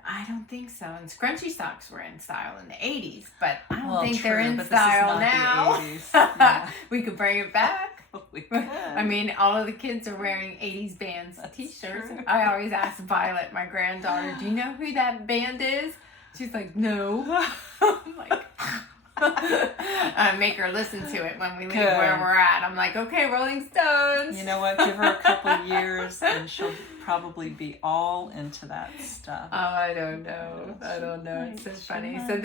I don't think so. And scrunchy socks were in style in the 80s, but I don't think true, they're in but style this is not now. the 80s. Yeah. We could bring it back. We could. I mean, all of the kids are wearing 80s bands t-shirts. True. I always ask Violet, my granddaughter, do you know who that band is? She's like, no. I'm like, I make her listen to it when we leave where we're at. I'm like, okay, Rolling Stones. You know what? Give her a couple years and she'll probably be all into that stuff. Oh, I don't know. It's so funny. So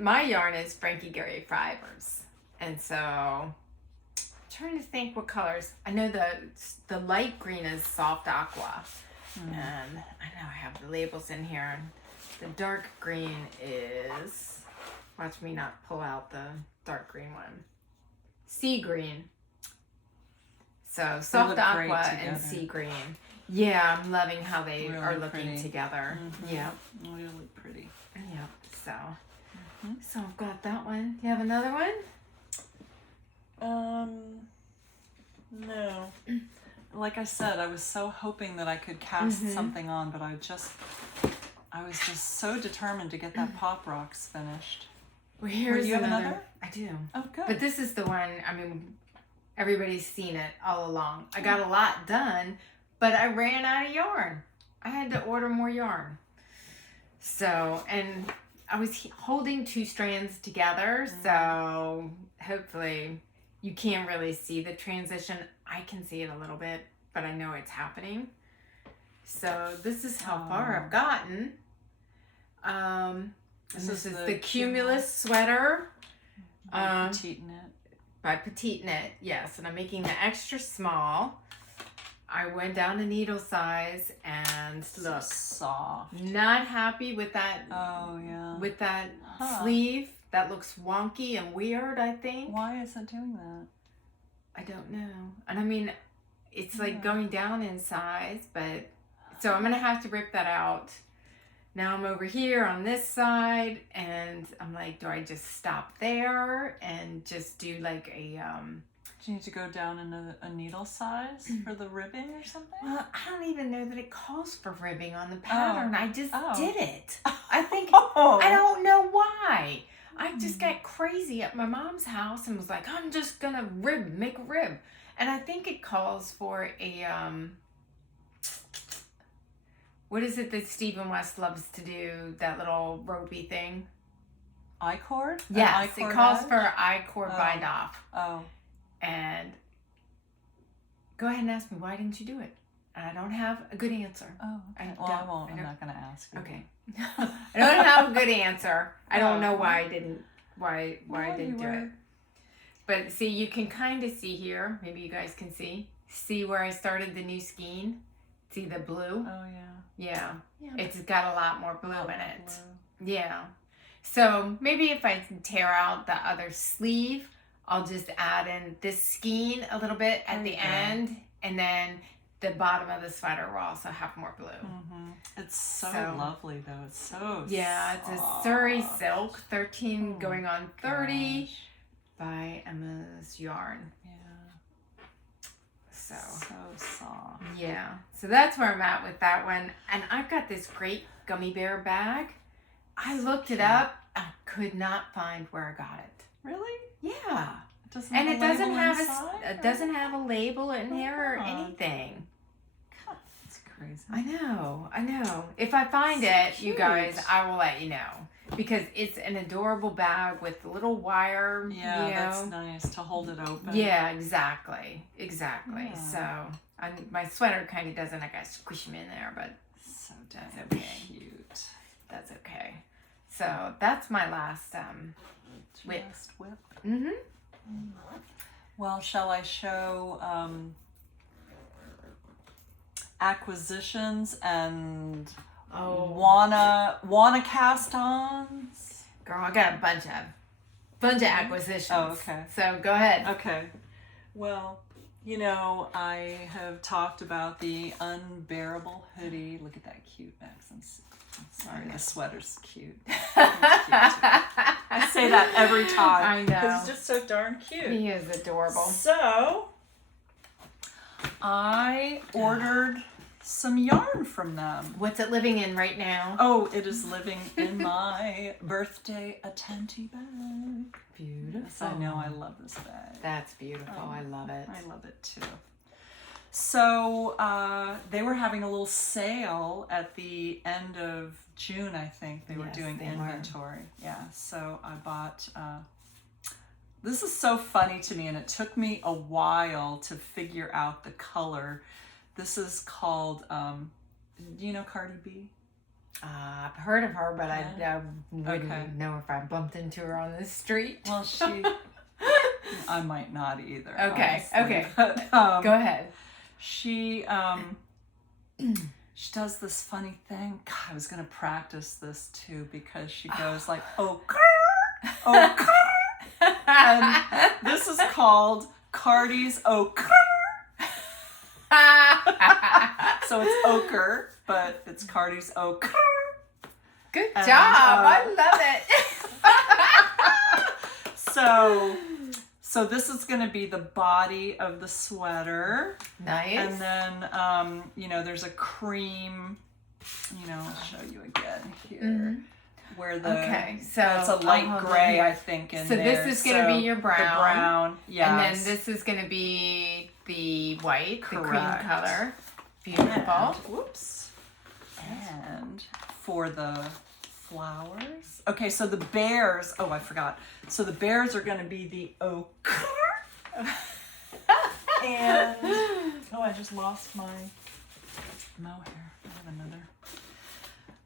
my yarn is Frankie Gary fibers. And so I'm trying to think what colors. I know the light green is soft aqua. And I know I have the labels in here. The dark green is, watch me not pull out the dark green one, sea green. So soft aqua and sea green. Yeah, I'm loving how they really are looking pretty. Together. Mm-hmm. Yeah. Really pretty. Yep. So I've got that one. Do you have another one? No. Like I said, I was so hoping that I could cast something on, but I was just so determined to get that Pop Rocks finished. Well, here's you have another? I do. Oh, good. But this is the one, I mean, everybody's seen it all along. I got a lot done, but I ran out of yarn. I had to order more yarn. So, and I was holding 2 strands together, so hopefully you can't really see the transition. I can see it a little bit, but I know it's happening. So this is how far I've gotten. And this is the Cumulus sweater. By Petite Knit. By Petite Knit, yes. And I'm making the extra small. I went down to needle size and look, soft. Not happy with that. Oh yeah. With that sleeve, that looks wonky and weird. I think. Why is it doing that? I don't know. And I mean, it's like going down in size, but so I'm gonna have to rip that out. Now I'm over here on this side, and I'm like, do I just stop there and just do like a Do you need to go down in a needle size for the ribbing or something? Well, I don't even know that it calls for ribbing on the pattern. I just did it. I think, I don't know why. I just got crazy at my mom's house and was like, I'm just going to make a rib. And I think it calls for a, what is it that Stephen West loves to do, that little ropey thing? I-cord? Yes, it calls for an I-cord bind off. Oh. And go ahead and ask me, why didn't you do it? And I don't have a good answer. Oh, okay. I won't. I'm not going to ask you. Okay. I don't have a good answer. I don't know why I didn't, why I didn't do it. But see, you can kind of see here, maybe you guys can see where I started the new skein? See the blue? Oh, yeah. It's got a lot more blue in it. Yeah. So maybe if I tear out the other sleeve, I'll just add in this skein a little bit at the end, and then the bottom of the sweater will also have more blue. It's so lovely, though. It's so soft. It's a Surrey silk, 13 going on 30 by Emma's Yarn. So soft. Yeah. So that's where I'm at with that one. And I've got this great gummy bear bag. I looked it up. I could not find where I got it. Really? Yeah. It doesn't have a label in here or anything. God, that's crazy. I know. If I find it, you guys, I will let you know. Because it's an adorable bag with a little wire. Yeah, that's nice to hold it open. Yeah, exactly. Yeah. So my sweater kind of doesn't. I got to squish them in there, but so that's okay. Cute. That's okay. So that's my last whip. Well, shall I show acquisitions and wanna cast-ons? Girl, I got a bunch of acquisitions. Oh, okay. So go ahead. Okay. Well, I have talked about the unbearable hoodie. Look at that cute accents. Sorry, the sweater's cute. I say that every time. I know. Because he's just so darn cute. He is adorable. So, I ordered some yarn from them. What's it living in right now? Oh, it is living in my birthday Atenti bag. Beautiful. Yes, I know. I love this bag. That's beautiful. I love it. I love it too. So they were having a little sale at the end of June, I think. They were doing inventory. Yeah, so I bought... this is so funny to me, and it took me a while to figure out the color. This is called... do you know Cardi B? I've heard of her, but I wouldn't know if I bumped into her on the street. Well, I might not either. Okay, honestly. okay. But, go ahead. She does this funny thing. God, I was gonna practice this too, because she goes like, and this is called Cardi's ochre. So it's ochre, but it's Cardi's ochre. Good job. I love it. So this is going to be the body of the sweater. Nice. And then, you know, there's a cream, you know, I'll show you again here. Where the, so it's a light gray, I think, in there. So this is going to be your brown. The brown, yes. And then this is going to be the white, Correct. the cream color. Beautiful. And, whoops. And for the flowers. Okay, so the bears, oh, I forgot. So the bears are going to be the ochre. And, oh, I just lost my mohair. I have another.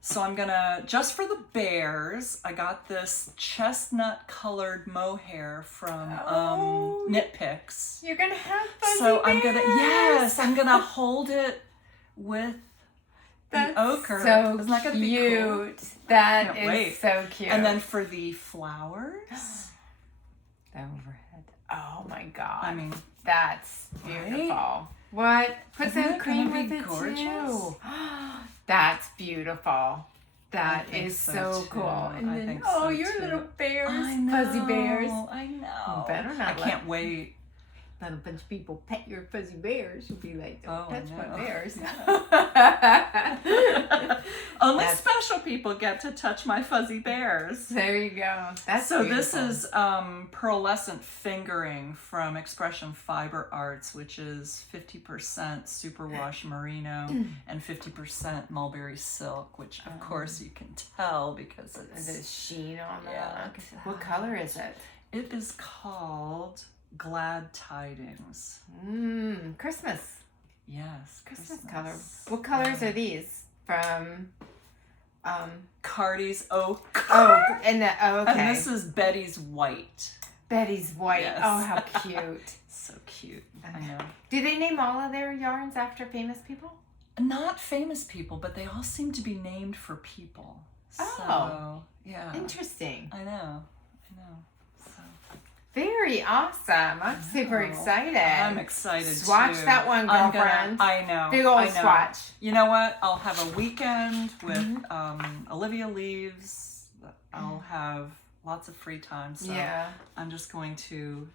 So I'm gonna, just for the bears, I got this chestnut colored mohair from Knit Picks. You're gonna have fuzzy So I'm bears. I'm gonna hold it with the ochre. So Isn't that gonna be cool? That Can't is wait. so cute. And then for the flowers, the overhead. Oh my god. I mean, that's beautiful. Right? What? Put Isn't some that cream gonna with be it gorgeous? too. That's beautiful. That think is so, so too. cool. And I then, think oh, so, your too. little bears, I know, fuzzy bears. I know. You better not I can't wait. Let a bunch of people pet your fuzzy bears. You'll be like, don't touch my no. bears. Only That's- special people get to touch my fuzzy bears. There you go. That's So beautiful. this is pearlescent fingering from Expression Fiber Arts, which is 50% superwash merino and 50% mulberry silk, which of course you can tell because it's the sheen on Yeah, that. look at What that. color is it? It is called Glad Tidings. Christmas. Yes, Christmas color. What colors are these from? Cardi's Oak. Okay. And And this is Betty's White. Betty's White. Yes. Oh, how cute. So cute. I know. Do they name all of their yarns after famous people? Not famous people, but they all seem to be named for people. Oh. So, yeah. Interesting. I know. So, Very awesome. I'm super excited. I'm excited Swatch too. that one, I'm girlfriend. I know. Big old I know. swatch. You know what? I'll have a weekend with Olivia leaves. I'll have lots of free time. So Yeah. I'm just going to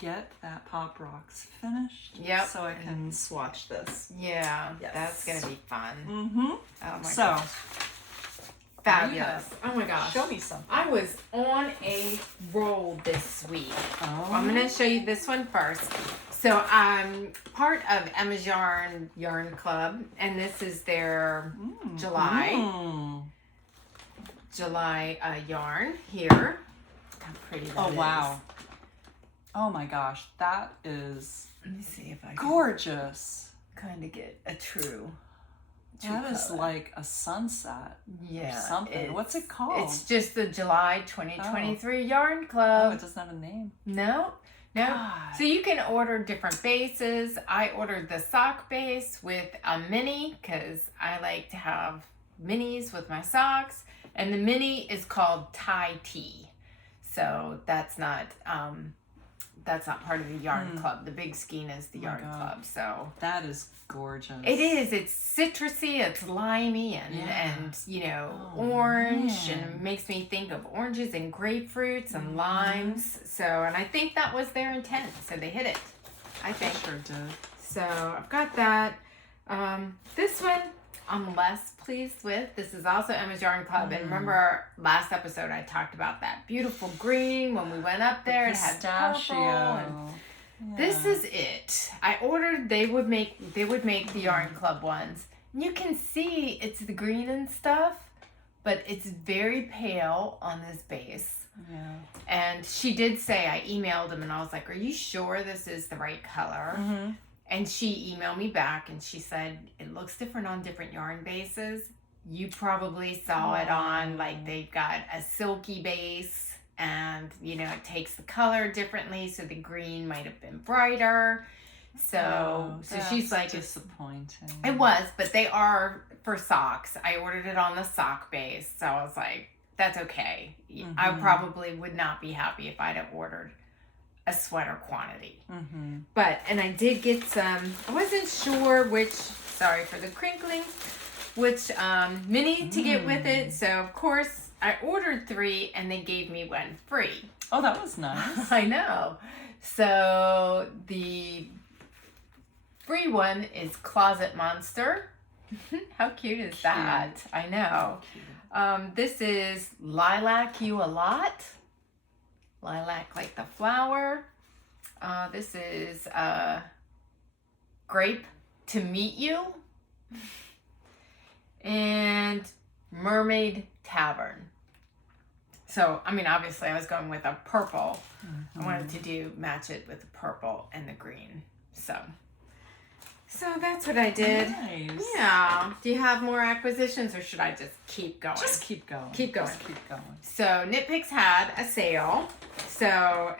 get that Pop Rocks finished. Yep. So I can swatch this. Yeah. Yes. That's going to be fun. Mm-hmm. Oh my So, gosh. Fabulous. Oh my gosh. show me something. I was on a roll this week. Oh. I'm going to show you this one first. So I'm part of Emma's Yarn Club, and this is their July yarn here. How pretty that is. Wow. Oh my gosh, that is Let me see if I can gorgeous. kind of get a true That is color. like a sunset Yeah, or something. What's it called? It's just the July 2023 Yarn Club. Oh, it doesn't have a name. No. God. So you can order different bases. I ordered the sock base with a mini because I like to have minis with my socks. And the mini is called Thai Tea. So that's not part of the Yarn Club. The big skein is the Yarn Club. So That is gorgeous. it is. It's citrusy, it's limey, and you know, orange, and it makes me think of oranges and grapefruits and limes. So, and I think that was their intent. So they hit it. I think. Sure did. So I've got that. This one I'm less pleased with. This is also Emma's Yarn Club. And remember last episode I talked about that beautiful green when we went up there. It had purple. And this is it. I ordered, they would make the Yarn Club ones. You can see it's the green and stuff, but it's very pale on this base. Yeah. And she did say, I emailed him and I was like, are you sure this is the right color? Mm-hmm. And she emailed me back and she said, it looks different on different yarn bases. You probably saw it on, like, they've got a silky base and, you know, it takes the color differently. So the green might have been brighter. So she's like, disappointing. it was, but they are for socks. I ordered it on the sock base. So I was like, that's okay. I probably would not be happy if I'd have ordered a sweater quantity. But, and I did get some, I wasn't sure which, sorry for the crinkling, which mini to get with it. So of course I ordered 3 and they gave me 1 free. Oh, that was nice. I know. So the free one is Closet Monster. How cute is that? I know. This is Lilac You a Lot. Lilac like the flower. This is Grape to Meet You. And Mermaid Tavern. So, I mean, obviously I was going with a purple. I wanted to match it with the purple and the green. So that's what I did. Nice. Yeah. Do you have more acquisitions or should I just keep going? Just keep going. Keep going. Just keep going. So Knitpicks had a sale. So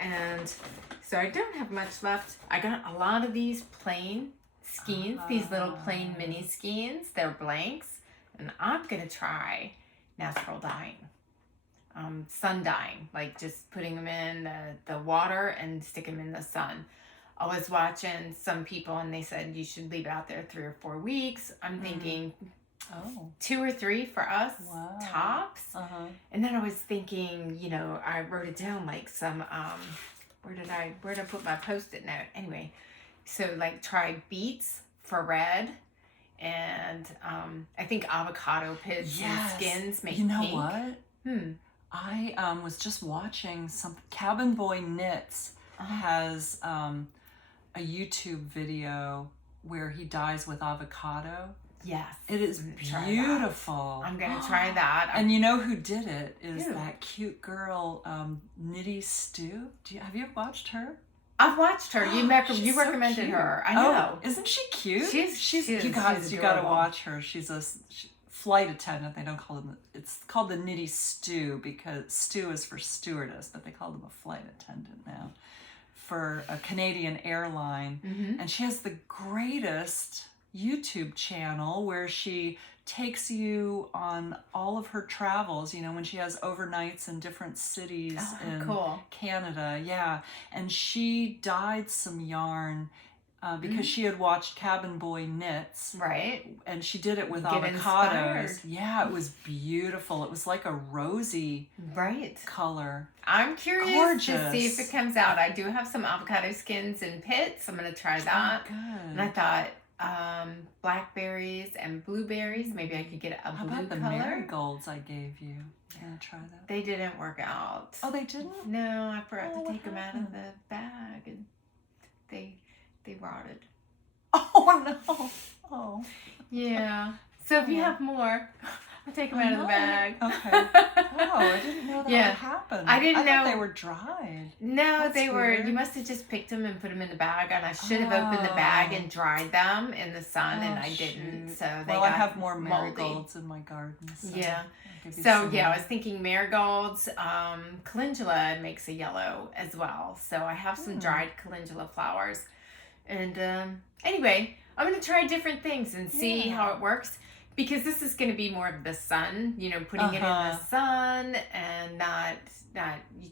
I don't have much left. I got a lot of these plain skeins, these little plain mini skeins. They're blanks. And I'm going to try natural dyeing. Sun dyeing, like just putting them in the water and stick them in the sun. I was watching some people and they said you should leave it out there 3 or 4 weeks. I'm thinking 2 or 3 for us tops. And then I was thinking, you know, I wrote it down like some, where did I put my Post-it note? Anyway, so like try beets for red. And I think avocado pits and skins make pink. You know what? I was just watching some Cabin Boy Knits has a YouTube video where he dyes with avocado. Yes. It is beautiful. I'm going to try that. And you know who did it is that cute girl, Nitty Stew. Have you watched her? I've watched her. You recommended her. I know. Isn't she cute? She's you gotta watch her. She's a flight attendant. They don't call them. It's called the Nitty Stew because stew is for stewardess, but they call them a flight attendant now for a Canadian airline. And she has the greatest YouTube channel where she takes you on all of her travels, you know, when she has overnights in different cities in Canada. Yeah. And she dyed some yarn because she had watched Cabin Boy Knits. Right. And she did it with avocados. Yeah, it was beautiful. It was like a rosy color. I'm curious to see if it comes out. I do have some avocado skins and pits. I'm going to try that. Oh, good. And I thought blackberries and blueberries. Maybe I could get a blue color. How about the marigolds I gave you? You want to try that? They didn't work out. Oh, they didn't? No, I forgot to take them out of the bag, and they rotted. Oh no! Oh. Yeah. So if you have more, I'll take them out of the bag. Okay. Oh, I didn't know that would happen. I didn't know they were dried. No, they were. You must have just picked them and put them in the bag, and I should have opened the bag and dried them in the sun, and I didn't. So they got I have more moldy. Marigolds in my garden. So yeah. So I was thinking marigolds. Calendula makes a yellow as well. So I have some dried calendula flowers. And anyway, I'm going to try different things and see how it works. Because this is going to be more of the sun, you know, putting it in the sun and not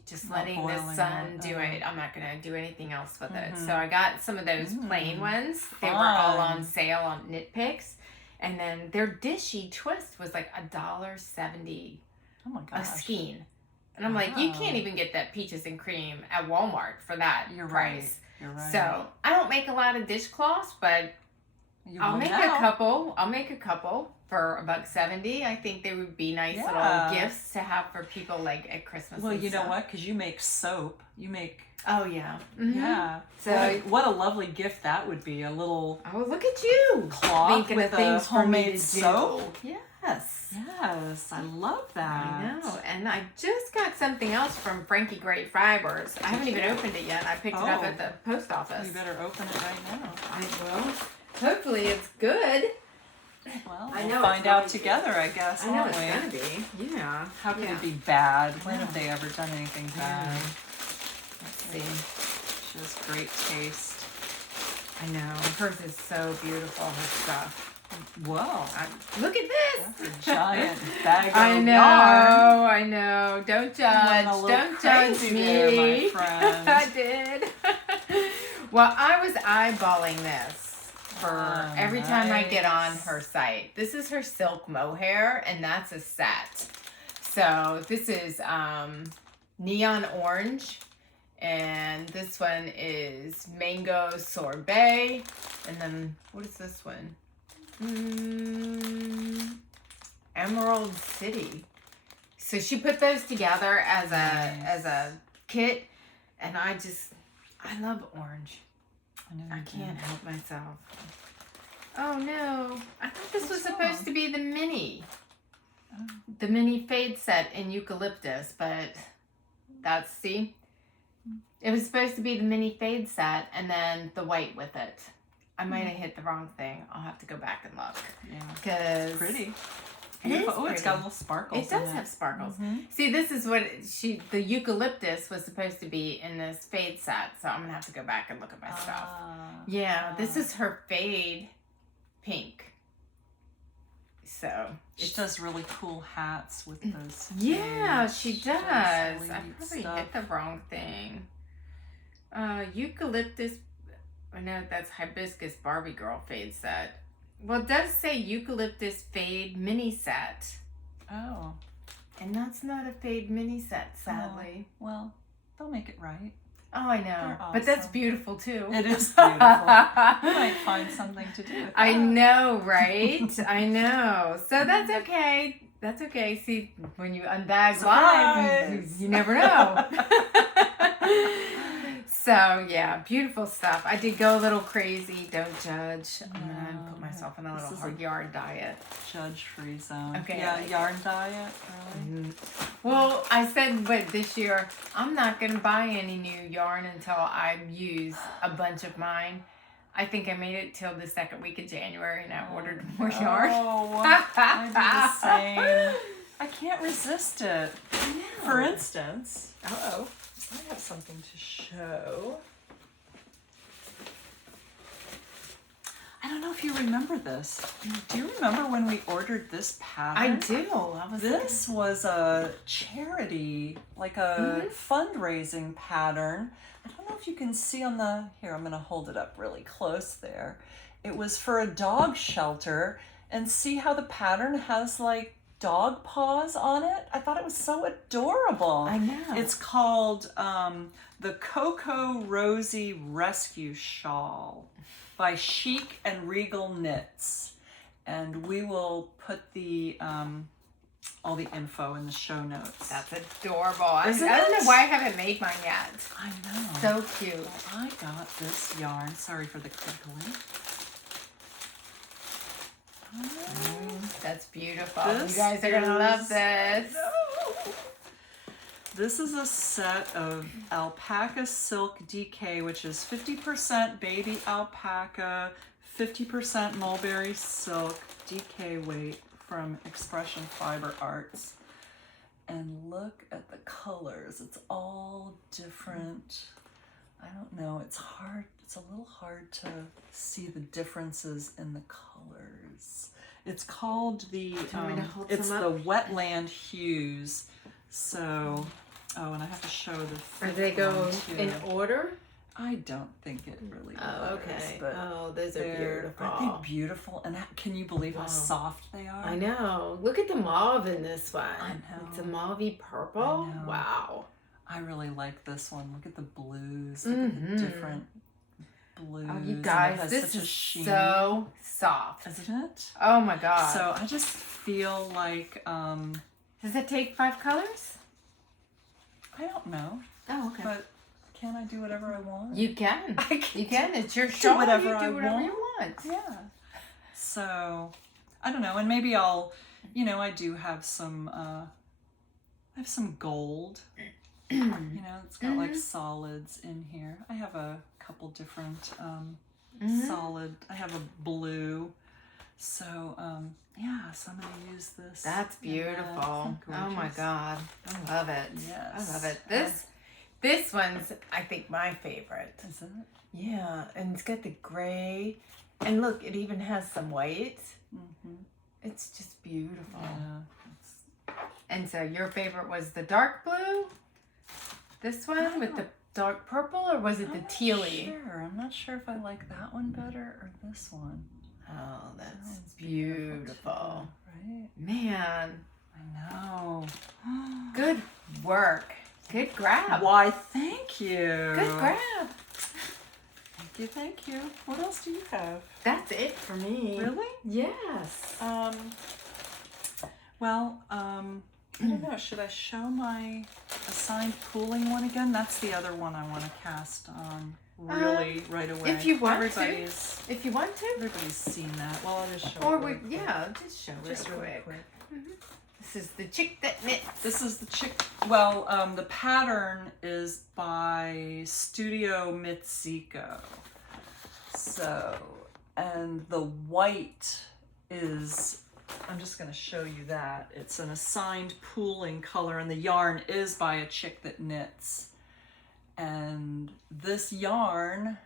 just letting the sun do it. I'm not going to do anything else with it. So I got some of those plain ones. They were all on sale on Knitpicks. And then their Dishy Twist was like $1.70 a skein. And I'm like, you can't even get that peaches and cream at Walmart for that price. You're right. So I don't make a lot of dishcloths, but I'll make a couple. I'll make a couple for $1.70. I think they would be nice little gifts to have for people like at Christmas. Well, you know what? Because you make soap. You make. Oh yeah. Yeah. So what a lovely gift that would be. A little. Oh, look at you. Cloth with a homemade soap. Yes. Yes, I love that. I know. And I just got something else from Frankie Great Fibers. I haven't even opened it yet. I picked it up at the post office. You better open it right now. I will. Hopefully it's good. Well, we'll find out together, I guess. I know it's gonna be. Yeah. How could it be bad? When have they ever done anything bad? Let's see. She has great taste. I know. Hers is so beautiful, her stuff. Whoa. Look at this. That's a giant bag of yarn. I know. Don't judge. Don't judge me. There, my friend. I did. Well, I was eyeballing this for every time I get on her site. This is her silk mohair, and that's a set. So this is neon orange And this one is mango sorbet. And then, what is this one? Emerald City. So she put those together as a kit, and I love orange. I can't help myself. Oh no! I thought this was supposed to be the mini fade set in eucalyptus, but see, it was supposed to be the mini fade set and then the white with it. I might have hit the wrong thing. I'll have to go back and look. Yeah, because it's pretty. It's got little sparkles. It does have sparkles. See, this is what the eucalyptus was supposed to be in this fade set, so I'm gonna have to go back and look at my stuff. Yeah, this is her fade pink. So she does really cool hats with those. Yeah, she does. I probably hit the wrong thing. Eucalyptus. Oh no, that's hibiscus Barbie girl fade set. Well, it does say eucalyptus fade mini set. Oh. And that's not a fade mini set, sadly. Oh, well, they'll make it right. Oh, I know. Awesome. But that's beautiful, too. It is beautiful. You might find something to do with that. I know, right? I know. So that's okay. That's okay. See, when you unbag live, you never know. So, yeah, beautiful stuff. I did go a little crazy. Don't judge. I'm going to put myself on a little hard yarn diet. Judge-free zone. Okay. Yeah, yarn diet, really? Well, I said, this year, I'm not going to buy any new yarn until I use a bunch of mine. I think I made it till the second week of January, and I ordered more yarn. Oh, I do the same. I can't resist it. For instance... Uh-oh. I have something to show. I don't know if you remember this. Do you remember when we ordered this pattern? I do. This was a charity, like a fundraising pattern. I don't know if you can see on the... Here, I'm going to hold it up really close there. It was for a dog shelter. And see how the pattern has like dog paws on it? I thought it was so adorable. I know. It's called the Coco Rosie Rescue Shawl by Chic and Regal Knits. And we will put the all the info in the show notes. That's adorable. I don't know why I haven't made mine yet. I know. So cute. Well, I got this yarn. Sorry for the crinkling. That's beautiful. You guys are going to love this. This is a set of alpaca silk DK, which is 50% baby alpaca, 50% mulberry silk DK weight from Expression Fiber Arts. And look at the colors. It's all different. I don't know. It's hard. It's a little hard to see the differences in the colors. It's called the, it's the Wetland Hues. So, oh, and I have to show the Are they go in order? I don't think it really matters. Oh, okay. Oh, those are beautiful. Aren't they beautiful? And can you believe how soft they are? I know. Look at the mauve in this one. I know. It's a mauvey purple. I know. Wow. I really like this one. Look at the blues. Look at the different blues. Oh, you guys, this is so soft. Isn't it? Oh my God. So I just feel like... Does it take 5 colors? I don't know. Oh, okay. But can I do whatever I want? You can. You can. It's your show. Do whatever I want. You want. Yeah. So, I don't know. And maybe I'll, I do have some, I have some gold. It's got like solids in here. I have a couple different solid. I have a blue. So, yeah, so I'm going to use this. That's beautiful. Oh my God. I love it. Yes. I love it. This one's, I think, my favorite. Is it? Yeah, and it's got the gray. And look, it even has some white. It's just beautiful. Yeah. And so your favorite was the dark blue? This one with the dark purple, or was it the tealy? I'm not sure if I like that one better or this one. Oh, that's beautiful. Right? Man. I know. Good work. Good grab. Why, thank you. Good grab. Thank you. What else do you have? That's it for me. Really? Yes. Well, I don't know. Should I show my assigned pooling one again? That's the other one I want to cast on really right away. If you want Everybody's, to. If you want to. Everybody's seen that. Well, I'll just show Or it. we, really quick. yeah, just show Just it really quick. quick. This is the chick that knits. This is the chick. Well, the pattern is by Studio Mitsuko. So, and the white is, I'm just going to show you that. It's an assigned pooling color, and the yarn is by a chick that knits. And this yarn,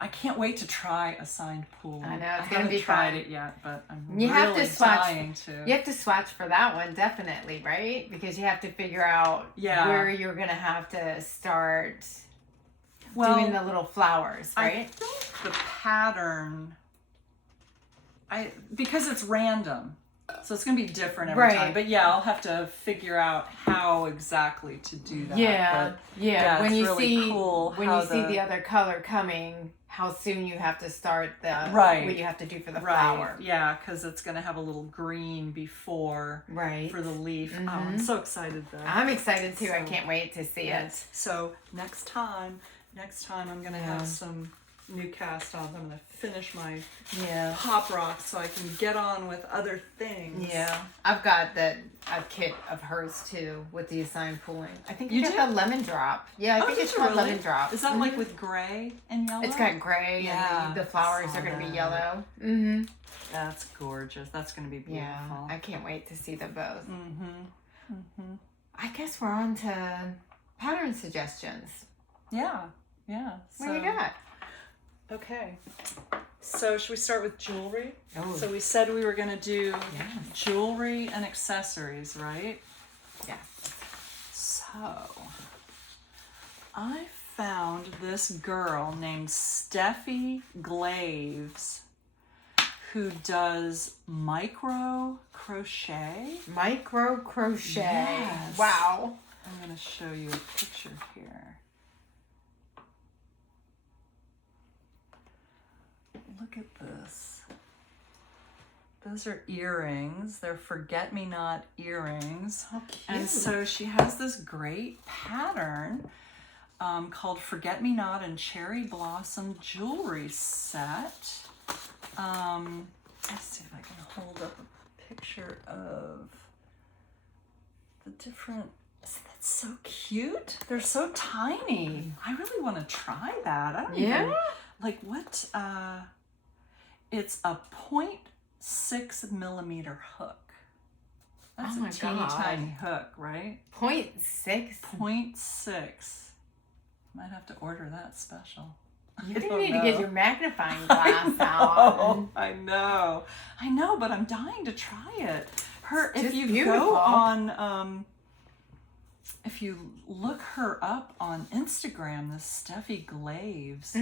I can't wait to try assigned pooling. I know, it's I gonna haven't be tried fun. it yet, but I'm You have really to swatch. dying to. You have to swatch for that one, definitely, right? Because you have to figure out where you're going to have to start doing the little flowers, right? I think the pattern, because it's random, so it's going to be different every time. But yeah, I'll have to figure out how exactly to do that. Yeah, but yeah. When it's you really see cool when you see the other color coming, how soon you have to start the what you have to do for the flower. Yeah, because it's going to have a little green before for the leaf. Oh, I'm so excited though. I'm excited too. I can't wait to see it. So next time I'm going to have some new cast-ons. I'm going to finish my pop rocks so I can get on with other things. Yeah, I've got a kit of hers too with the assigned pooling. I think you got the lemon drop. Yeah, I think it's called lemon drop. Is that like with gray and yellow? It's got gray and the flowers are going to be yellow. Mm-hmm. That's gorgeous. That's going to be beautiful. Yeah, I can't wait to see them both. Mm-hmm. Mm-hmm. I guess we're on to pattern suggestions. Yeah, yeah. What do you got? Okay. So should we start with jewelry? Oh. So we said we were going to do jewelry and accessories, right? Yeah. So I found this girl named Steffi Glaves who does micro crochet. Micro crochet. Yes. Wow. I'm going to show you a picture here. Look at this. Those are earrings. They're forget-me-not earrings. How cute. And so she has this great pattern called Forget-Me-Not and Cherry Blossom Jewelry Set. Let's see if I can hold up a picture of the different... That's so cute. They're so tiny. I really want to try that. I don't even... Like what... It's a 0.6 millimeter hook. That's a teeny tiny hook, right? 0.6? 0.6. Might have to order that special. You need to get your magnifying glass out. I know, but I'm dying to try it. If you beautiful. go on, if you look her up on Instagram, this Steffi Glaves,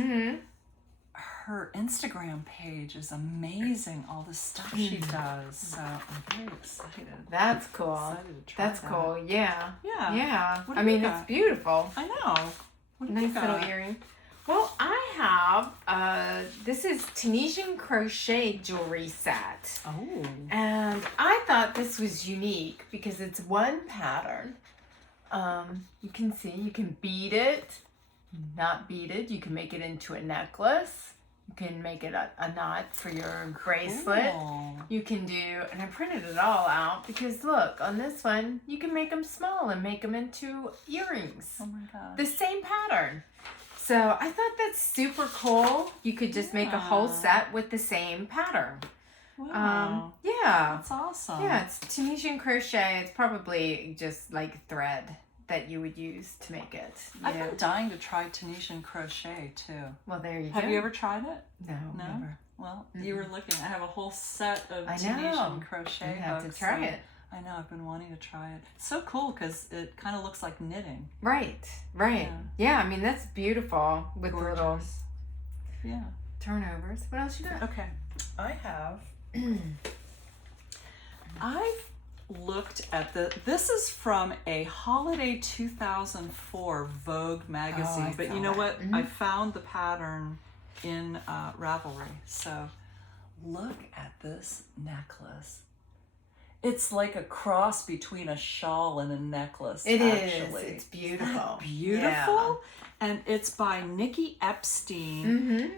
her Instagram page is amazing. All the stuff she does. So I'm very excited. That's cool. Excited to try That's that. cool. Yeah. Yeah. Yeah. What do I you mean, got? it's beautiful. I know. What do you Nice got? little earring. Well, I have, this is Tunisian crochet jewelry set. Oh. And I thought this was unique because it's one pattern. You can see, you can bead it, not bead it. You can make it into a necklace. You can make it a knot for your bracelet. Cool. You can do, and I printed it all out because look, on this one, you can make them small and make them into earrings. Oh my god. The same pattern. So I thought that's super cool. You could just make a whole set with the same pattern. Wow. Yeah. That's awesome. Yeah, it's Tunisian crochet. It's probably just like thread that you would use to make it. I've been dying to try Tunisian crochet too. Well, there you go. Have you ever tried it? No, never. Well, you were looking. I have a whole set of I Tunisian know. crochet You have to hooks, try and it. I know. I've been wanting to try it. It's so cool because it kind of looks like knitting. Right. Yeah, I mean, that's beautiful with the little turnovers. What else you got? Okay. I have... I've looked at this is from a holiday 2004 Vogue magazine, but you know what? I found the pattern in Ravelry. So look at this necklace. It's like a cross between a shawl and a necklace. It actually. is. It's beautiful. Beautiful. Yeah. And it's by Nikki Epstein.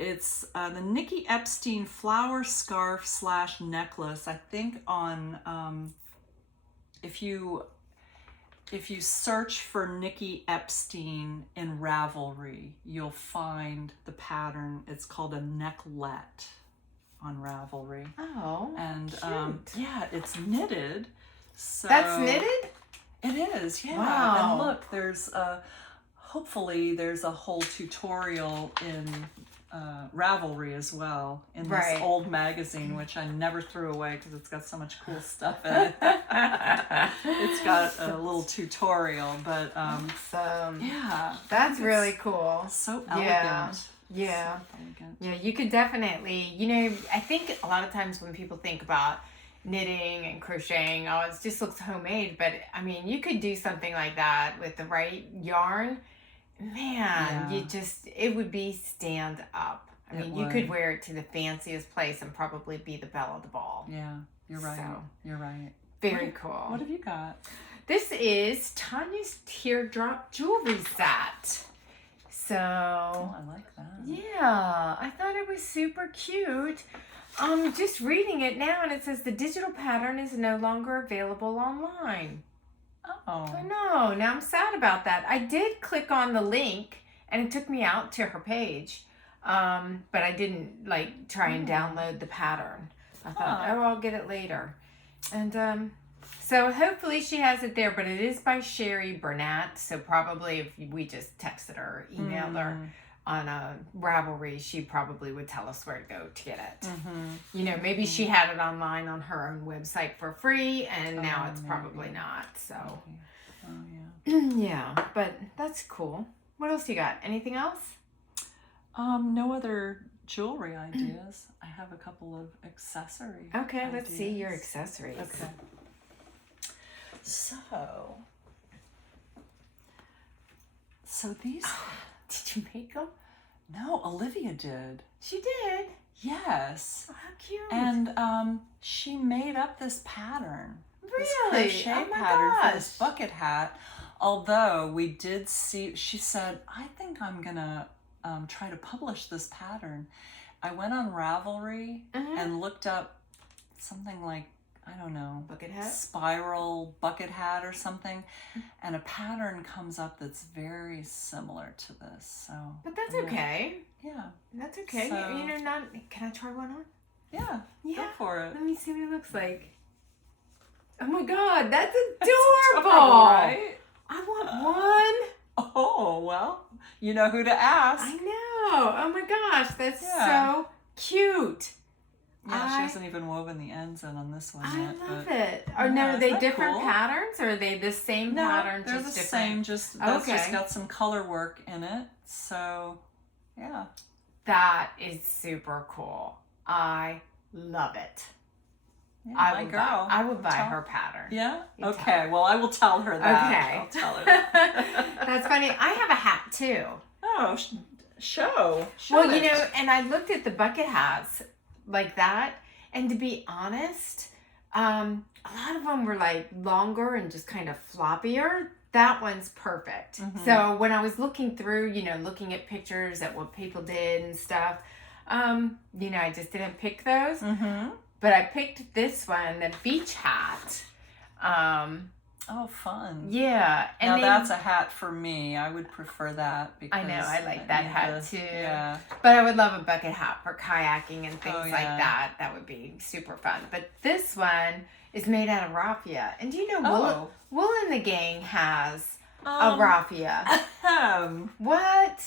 It's the Nikki Epstein flower scarf / necklace. I think on if you search for Nikki Epstein in Ravelry, you'll find the pattern. It's called a necklet on Ravelry. Oh, and cute. Yeah, it's knitted. So that's knitted? It is, yeah. Wow. And look, there's hopefully there's a whole tutorial in Ravelry as well, in this old magazine, which I never threw away because it's got so much cool stuff in it. It's got a little tutorial, but yeah, that's really cool. So elegant. Yeah. So elegant. Yeah, you could definitely, you know, I think a lot of times when people think about knitting and crocheting, oh, it just looks homemade, but I mean, you could do something like that with the right yarn. Man, it would be stand up. I mean, you could wear it to the fanciest place and probably be the belle of the ball. Yeah, you're right. So, you're right. Very cool. What have you got? This is Tanya's Teardrop Jewelry Set. So, I like that. Yeah, I thought it was super cute. Just reading it now, and it says the digital pattern is no longer available online. Oh. I know. Now I'm sad about that. I did click on the link, and it took me out to her page, but I didn't try and download the pattern. I thought, oh, I'll get it later, and so hopefully she has it there. But it is by Sherry Burnett, so probably if we just texted her, or emailed her on a Ravelry, she probably would tell us where to go to get it. You know, maybe she had it online on her own website for free, and now it's probably not. So, yeah, but that's cool. What else you got? Anything else? No other jewelry ideas. I have a couple of accessory. Okay, ideas. let's see your accessories. Okay. So these. Did you make them? No, Olivia did. She did? Yes. Oh, how cute. And she made up this pattern. Really? This crochet pattern for this bucket hat. Although we did see, she said, I think I'm going to try to publish this pattern. I went on Ravelry and looked up something like, I don't know, bucket hat? Spiral bucket hat or something, and a pattern comes up that's very similar to this. So, but that's okay. Yeah, that's okay. So, you know, not. Can I try one on? Yeah, go for it. Let me see what it looks like. Oh my God, that's adorable! Right? I want one. Oh well, you know who to ask. I know. Oh my gosh, that's so cute. Yeah, she hasn't even woven the ends in on this one yet. I love it. Or no, are they different cool? patterns, or are they the same pattern? They're just the different? same. Just that's just got some color work in it. So, yeah. That is super cool. I love it. Yeah, I would buy her pattern. Yeah? Okay, well, I will tell her that. Okay. I'll tell her that. That's funny. I have a hat too. Oh, show well, it. you know, and I looked at the bucket hats like that, and to be honest, a lot of them were like longer and just kind of floppier. That one's perfect. So when I was looking through, you know, looking at pictures at what people did and stuff, you know, I just didn't pick those. But I picked this one, the beach hat. Oh, fun. Yeah. And now that's a hat for me. I would prefer that. Because I know, I like that hat too. Yeah. But I would love a bucket hat for kayaking and things like yeah. that. That would be super fun. But this one is made out of raffia. And do you know Wool in the Gang has a raffia? What?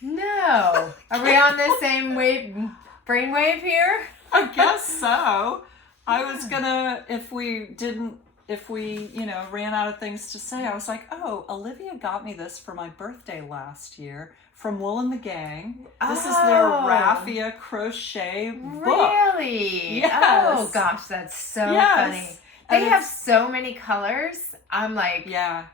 No. Are we on the same brainwave here? I guess so. I was gonna, if we, you know, ran out of things to say, I was like, oh, Olivia got me this for my birthday last year from Wool and the Gang. This is their raffia crochet book. Really? Yes. Oh gosh, that's so funny. They have so many colors. I'm like, yeah.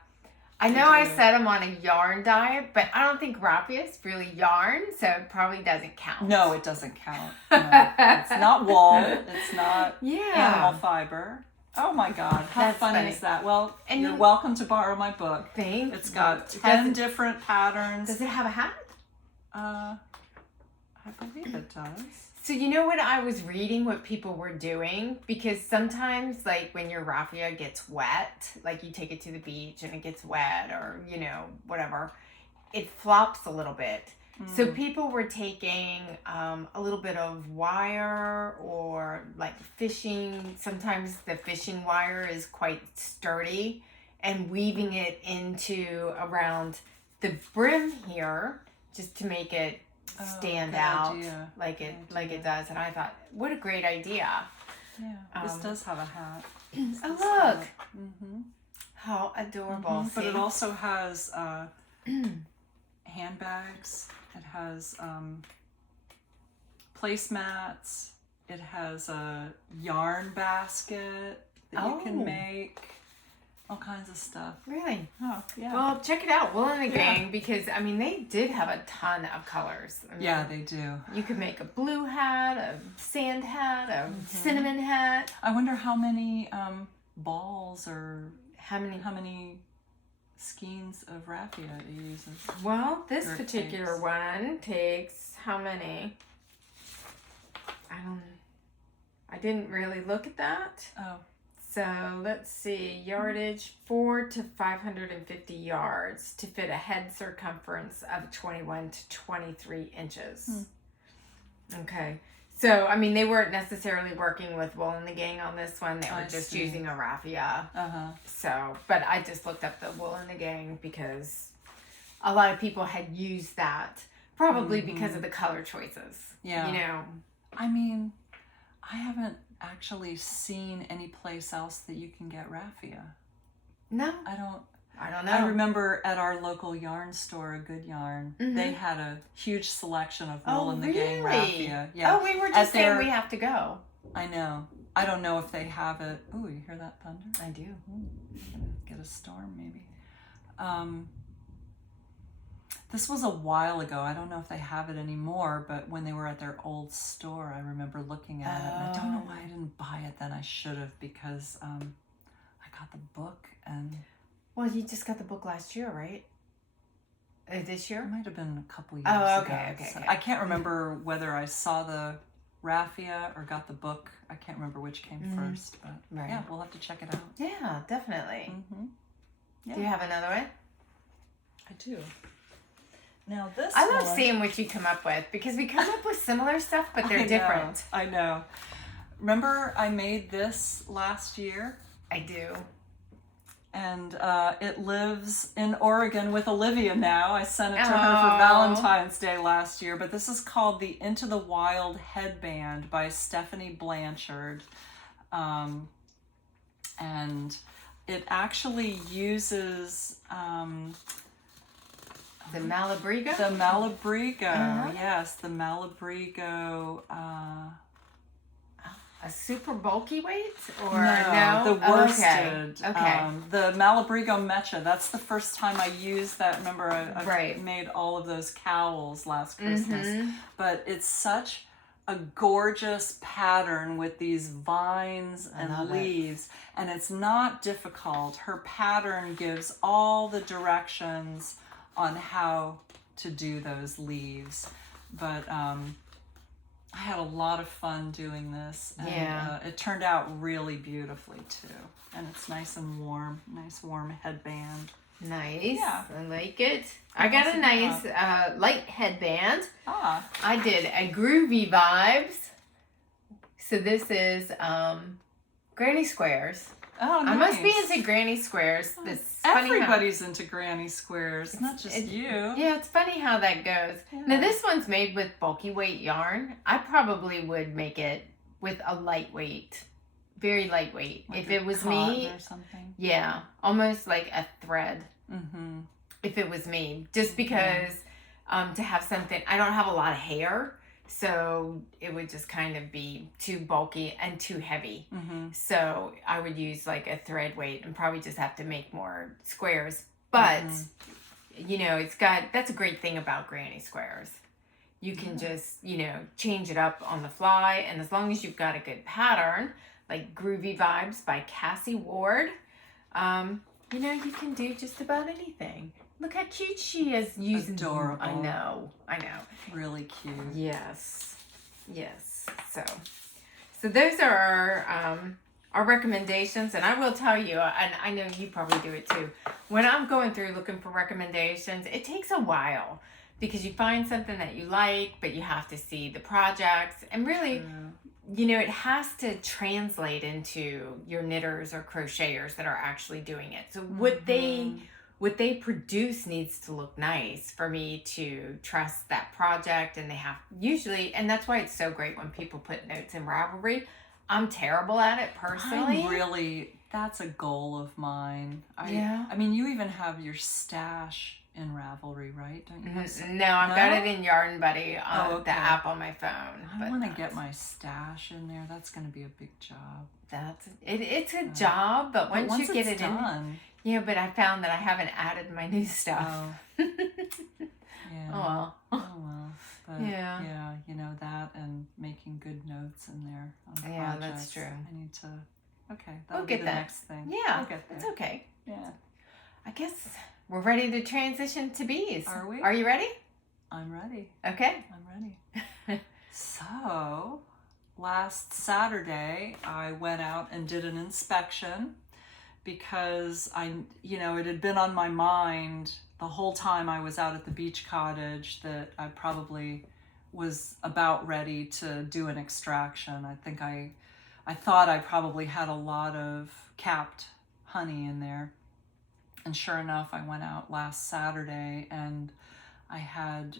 I know I said I'm on a yarn diet, but I don't think raffia is really yarn, so it probably doesn't count. No, it doesn't count. No. It's not wool. It's not animal fiber. Oh my God, how funny is that? Well, and you're welcome to borrow my book. Thanks. It's got 10 different patterns. Does it have a hat? I believe it does. So you know what I was reading what people were doing? Because sometimes like when your raffia gets wet, like you take it to the beach and it gets wet or, you know, whatever, it flops a little bit. So people were taking a little bit of wire or like fishing. Sometimes the fishing wire is quite sturdy and weaving it into around the brim here just to make it stand out like it does. And I thought, what a great idea. Yeah, this does have a hat. Oh, look. How adorable. But it also has handbags. It has placemats. It has a yarn basket that you can make. All kinds of stuff. Really? Oh, yeah. Well, check it out, Wool and the Gang, because, I mean, they did have a ton of colors. I mean, yeah, they do. You could make a blue hat, a sand hat, a cinnamon hat. I wonder how many balls or how many skeins of raffia it uses. Well, this particular one takes how many? I didn't really look at that. Oh. So let's see, yardage 400 to 550 yards to fit a head circumference of 21 to 23 inches. Okay. So, I mean, they weren't necessarily working with Wool and the Gang on this one. They were just using a raffia. So, but I just looked up the Wool and the Gang because a lot of people had used that probably because of the color choices. Yeah. You know, I mean, I haven't actually seen any place else that you can get raffia. No. I don't know. I remember at our local yarn store, A Good Yarn, they had a huge selection of Wool and the Gang raffia. Yeah. Oh, we were just saying we have to go. I know. I don't know if they have it. Oh, you hear that thunder? I do. Ooh, gonna get a storm maybe. This was a while ago. I don't know if they have it anymore, but when they were at their old store, I remember looking at it. And I don't know why I didn't buy it then. I should have, because I got the book and... Well, you just got the book last year, right? This year? It might have been a couple years ago. Okay. So I can't remember whether I saw the raffia or got the book. I can't remember which came first, but yeah, we'll have to check it out. Yeah, definitely. Yeah. Do you have another one? I do. Now this I love seeing what you come up with because we come up with similar stuff, but they're different. I know. Remember I made this last year? I do. And it lives in Oregon with Olivia now. I sent it to her for Valentine's Day last year. But this is called the Into the Wild Headband by Stephanie Blanchard. And it actually uses... the Malabrigo? The Malabrigo, yes. The Malabrigo... a super bulky weight? Or no? The worsted. Okay. The Malabrigo Mecha. That's the first time I used that. Remember, I made all of those cowls last Christmas. But it's such a gorgeous pattern with these vines and leaves. And it's not difficult. Her pattern gives all the directions on how to do those leaves. But I had a lot of fun doing this, and it turned out really beautifully too. And it's nice and warm, nice warm headband. Nice. Yeah. I like it. I got a nice light headband. I did a groovy vibes. So this is granny squares. Oh, nice. I must be into granny squares. Everybody's into granny squares. It's not just you. Yeah, it's funny how that goes. Yeah. Now this one's made with bulky weight yarn. I probably would make it with a lightweight, very lightweight. Like if it was me, or something. Yeah, almost like a thread. If it was me, just because to have something. I don't have a lot of hair, so it would just kind of be too bulky and too heavy. So I would use like a thread weight and probably just have to make more squares. But, you know, that's a great thing about granny squares. You can just, you know, change it up on the fly. And as long as you've got a good pattern, like Groovy Vibes by Cassie Ward, you know, you can do just about anything. Look how cute she is using. Adorable. I know. Really cute. Yes. So those are our recommendations, and I will tell you, and I know you probably do it too. When I'm going through looking for recommendations, it takes a while because you find something that you like, but you have to see the projects, and really, you know, it has to translate into your knitters or crocheters that are actually doing it. So what they produce needs to look nice for me to trust that project. And they have usually, and that's why it's so great when people put notes in Ravelry. I'm terrible at it personally. That's a goal of mine. Yeah. I mean, you even have your stash in Ravelry, right? Don't you? No, I've got it in Yarn Buddy, okay. The app on my phone. I want to get my stash in there. That's going to be a big job. It's a job, but once you get it done. Yeah, but I found that I haven't added my new stuff. Yeah. Oh well. But yeah, you know, that and making good notes in there on projects. Yeah, that's true. I need to. Okay, we'll be get the next thing. Yeah, we'll get there. it's okay. Yeah. I guess we're ready to transition to bees. Are we? Are you ready? I'm ready. Okay. I'm ready. So, last Saturday, I went out and did an inspection because it had been on my mind the whole time I was out at the beach cottage that I probably was about ready to do an extraction. I thought I probably had a lot of capped honey in there. And sure enough, I went out last Saturday and I had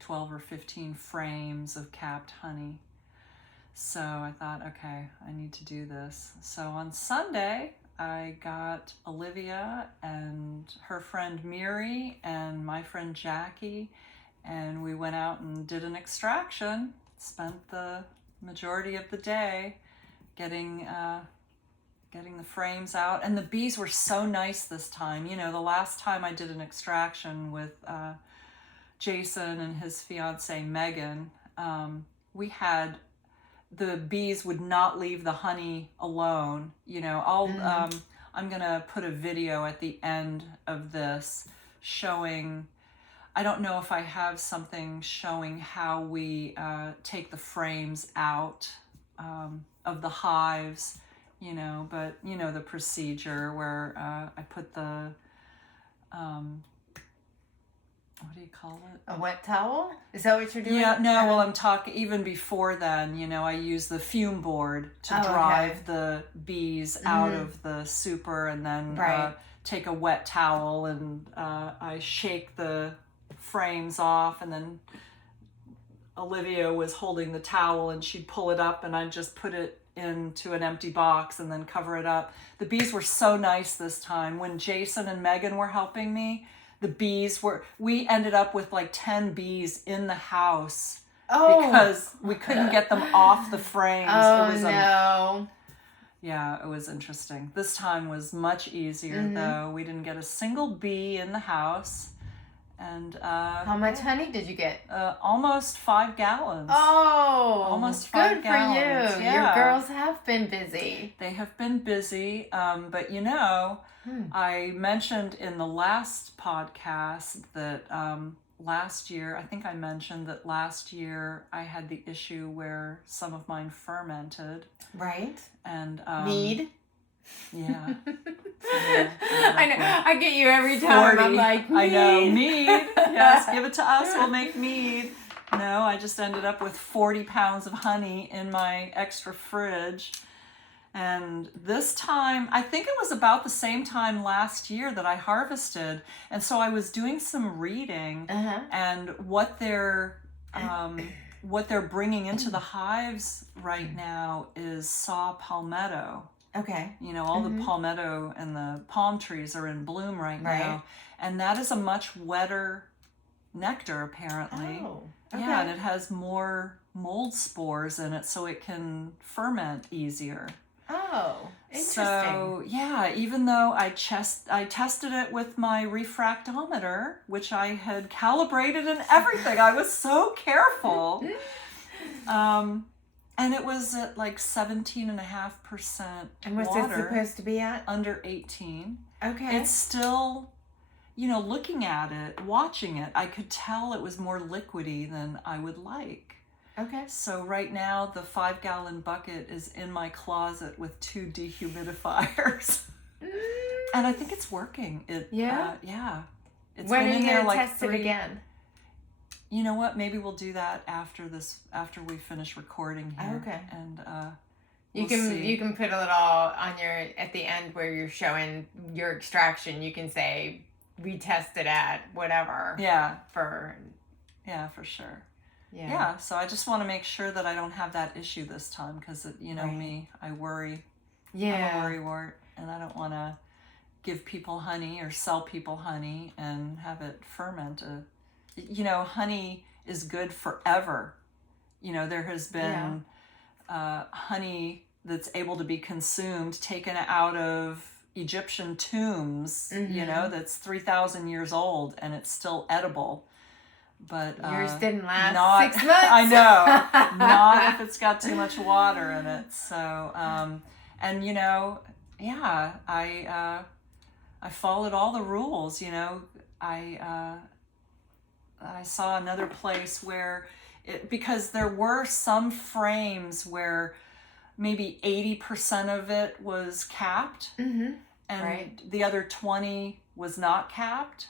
12 or 15 frames of capped honey. So I thought, okay, I need to do this. So on Sunday, I got Olivia and her friend Miri and my friend Jackie, and we went out and did an extraction. Spent the majority of the day getting the frames out. And the bees were so nice this time. You know, the last time I did an extraction with Jason and his fiance Megan, the bees would not leave the honey alone. You know, I'm gonna put a video at the end of this showing, I don't know if I have something showing how we take the frames out of the hives, you know, but you know the procedure where I put the, what do you call it? A wet towel? Is that what you're doing? Yeah, no, well, I'm talking, even before then, you know, I use the fume board to drive the bees out of the super, and then take a wet towel and I shake the frames off, and then Olivia was holding the towel and she'd pull it up and I'd just put it into an empty box and then cover it up. The bees were so nice this time. When Jason and Megan were helping me, we ended up with like 10 bees in the house because we couldn't get them off the frames. No. Yeah, it was interesting. This time was much easier though. We didn't get a single bee in the house. And how much honey did you get? Almost 5 gallons. Oh, almost 5 gallons. Good for you. Yeah. Your girls have been busy. They have been busy, but you know, I mentioned in the last podcast that last year I had the issue where some of mine fermented. Right. And mead. Yeah. I know. I get you every time. 40. I'm like, mead. I know, mead. Yes, give it to us. We'll make mead. No, I just ended up with 40 pounds of honey in my extra fridge. And this time, I think it was about the same time last year that I harvested. And so I was doing some reading and what they're bringing into the hives right now is saw palmetto. Okay. You know, all the palmetto and the palm trees are in bloom right now. And that is a much wetter nectar, apparently. Oh, okay. Yeah, and it has more mold spores in it, so it can ferment easier. Oh, interesting. So, yeah, even though I tested it with my refractometer, which I had calibrated and everything, I was so careful. And it was at like 17.5% And what's water. it supposed to be at? Under 18. Okay. It's still, you know, looking at it, watching it, I could tell it was more liquidy than I would like. Okay. So right now, the 5-gallon bucket is in my closet with 2 dehumidifiers. And I think it's working. Yeah? Yeah. It's when been are you in there going to like test it again? You know what? Maybe we'll do that after we finish recording here. Okay. And you can put a little on at the end where you're showing your extraction. You can say we tested at whatever. Yeah. For sure. Yeah. Yeah. So I just want to make sure that I don't have that issue this time because you know me, I worry. Yeah. I'm a worrywart, and I don't want to give people honey or sell people honey and have it ferment. You know, honey is good forever. You know, there has been honey that's able to be consumed, taken out of Egyptian tombs, you know, that's 3,000 years old and it's still edible. But yours didn't last 6 months. I know. Not if it's got too much water in it. So, and you know, yeah, I followed all the rules, you know. I saw another place where because there were some frames where maybe 80% of it was capped and the other 20 was not capped.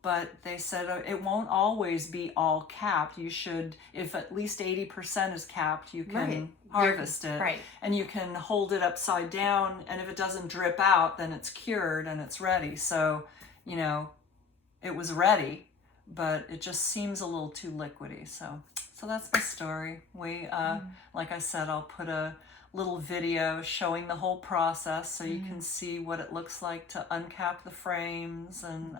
But they said it won't always be all capped. You should, if at least 80% is capped, you can harvest it. Right. And you can hold it upside down, and if it doesn't drip out, then it's cured and it's ready. So, you know, it was ready, but it just seems a little too liquidy. So that's my story. We, like I said, I'll put a little video showing the whole process so you can see what it looks like to uncap the frames and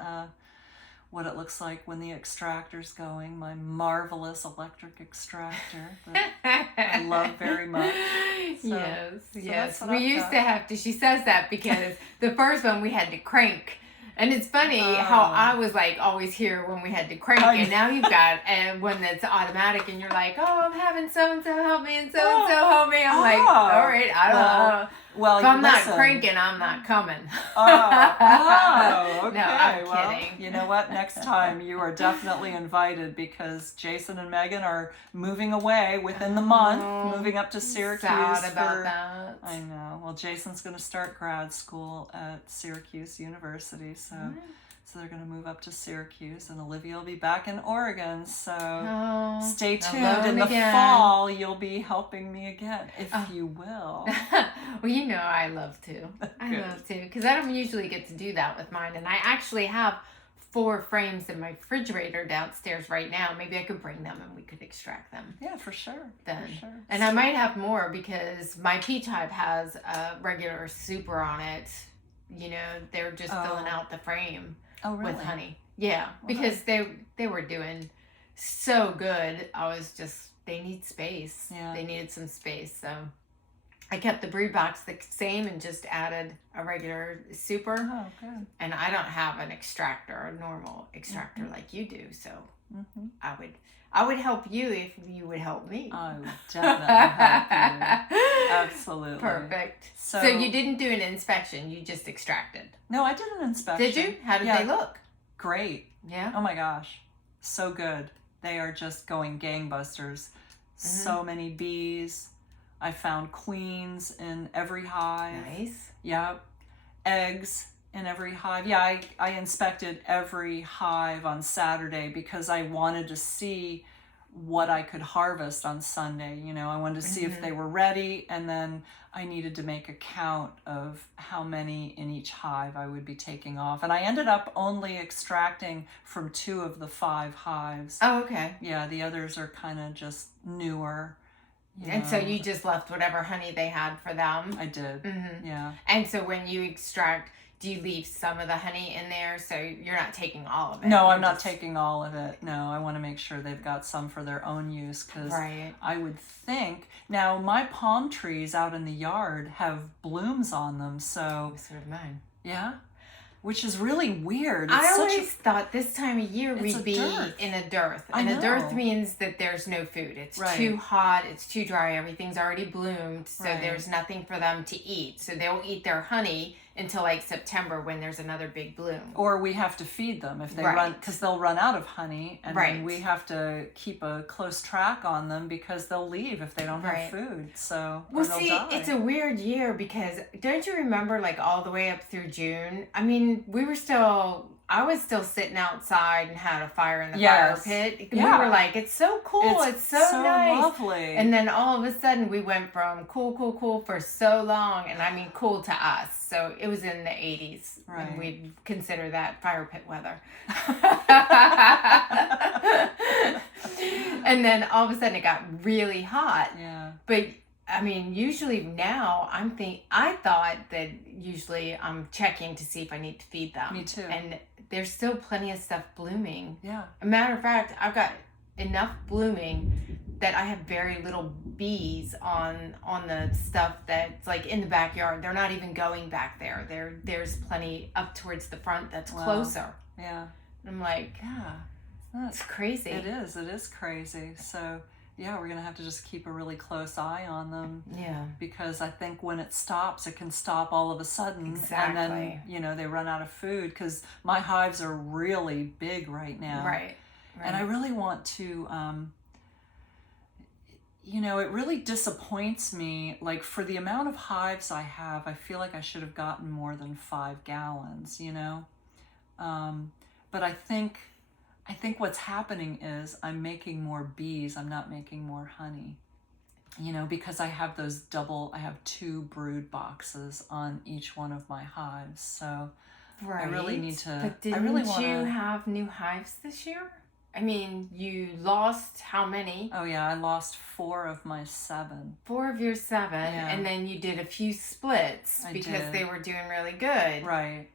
what it looks like when the extractor's going, my marvelous electric extractor that I love very much. So, yes. We used to have to, she says that because the first one we had to crank. And it's funny how I was like always here when we had to crank, and now you've got one that's automatic, and you're like, oh, I'm having so-and-so help me, and so-and-so help me. I'm like, all right, I don't know. Well, if I'm not cranking, I'm not coming. Okay. No, I'm kidding. You know what? Next time you are definitely invited because Jason and Megan are moving away within the month, moving up to Syracuse. Sad about that. I know. Well, Jason's going to start grad school at Syracuse University, so they're going to move up to Syracuse, and Olivia will be back in Oregon. So stay tuned. In the fall, you'll be helping me again, if you will. Well, you know I love to. I love to, because I don't usually get to do that with mine, and I actually have 4 frames in my refrigerator downstairs right now. Maybe I could bring them and we could extract them. Yeah, for sure. Then. For sure. And I might have more because my peach hive has a regular super on it. You know, they're just filling out the frame with honey. Yeah, because they were doing so good. They need space. Yeah. They needed some space, so I kept the brood box the same and just added a regular super. Oh, good. And I don't have an extractor, a normal extractor like you do, so I would help you if you would help me. I would definitely help you. Absolutely. Perfect. So you didn't do an inspection, you just extracted. No, I did an inspection. Did you? How did they look? Great. Yeah. Oh my gosh. So good. They are just going gangbusters. So many bees. I found queens in every hive. Nice. Yep. Eggs in every hive. Yeah, I inspected every hive on Saturday because I wanted to see what I could harvest on Sunday. You know, I wanted to see if they were ready, and then I needed to make a count of how many in each hive I would be taking off. And I ended up only extracting from 2 of the 5 hives. Oh, okay. Yeah, the others are kind of just newer. And so you just left whatever honey they had for them. I did. Mm-hmm. Yeah. And so when you extract, do you leave some of the honey in there? So you're not taking all of it? No, I'm not taking all of it. No, I want to make sure they've got some for their own use, because I would think, now my palm trees out in the yard have blooms on them, so. So did mine. Yeah? Which is really weird. I always thought this time of year we'd be in a dearth. And a dearth means that there's no food. It's too hot, it's too dry, everything's already bloomed, so there's nothing for them to eat. So they'll eat their honey until like September when there's another big bloom. Or we have to feed them if they run, because they'll run out of honey, and then we have to keep a close track on them because they'll leave if they don't have food. So well, see, it's a weird year because don't you remember like all the way up through June? I mean, I was still sitting outside and had a fire in the fire pit. We were like, it's so cool. It's so nice. Lovely. And then all of a sudden we went from cool for so long, and I mean cool to us. So it was in the 80s. Right. And we'd consider that fire pit weather. And then all of a sudden it got really hot. Yeah. But I mean, usually now I thought that usually I'm checking to see if I need to feed them. Me too. And there's still plenty of stuff blooming. Yeah. A matter of fact, I've got enough blooming that I have very little bees on the stuff that's like in the backyard. They're not even going back there. There's plenty up towards the front that's closer. Yeah. I'm like, that's crazy. It is crazy. So yeah, we're going to have to just keep a really close eye on them. Yeah. Because I think when it stops, it can stop all of a sudden. Exactly. And then, they run out of food, because my hives are really big right now. Right. And I really want to, it really disappoints me. Like, for the amount of hives I have, I feel like I should have gotten more than 5 gallons, But I think what's happening is I'm making more bees. I'm not making more honey, because I have I have 2 brood boxes on each one of my hives. So I really need to, but didn't you have new hives this year? I mean, you lost how many? Oh yeah, I lost 4 of my 7. 4 of your 7, and then you did a few splits because they were doing really good. Right.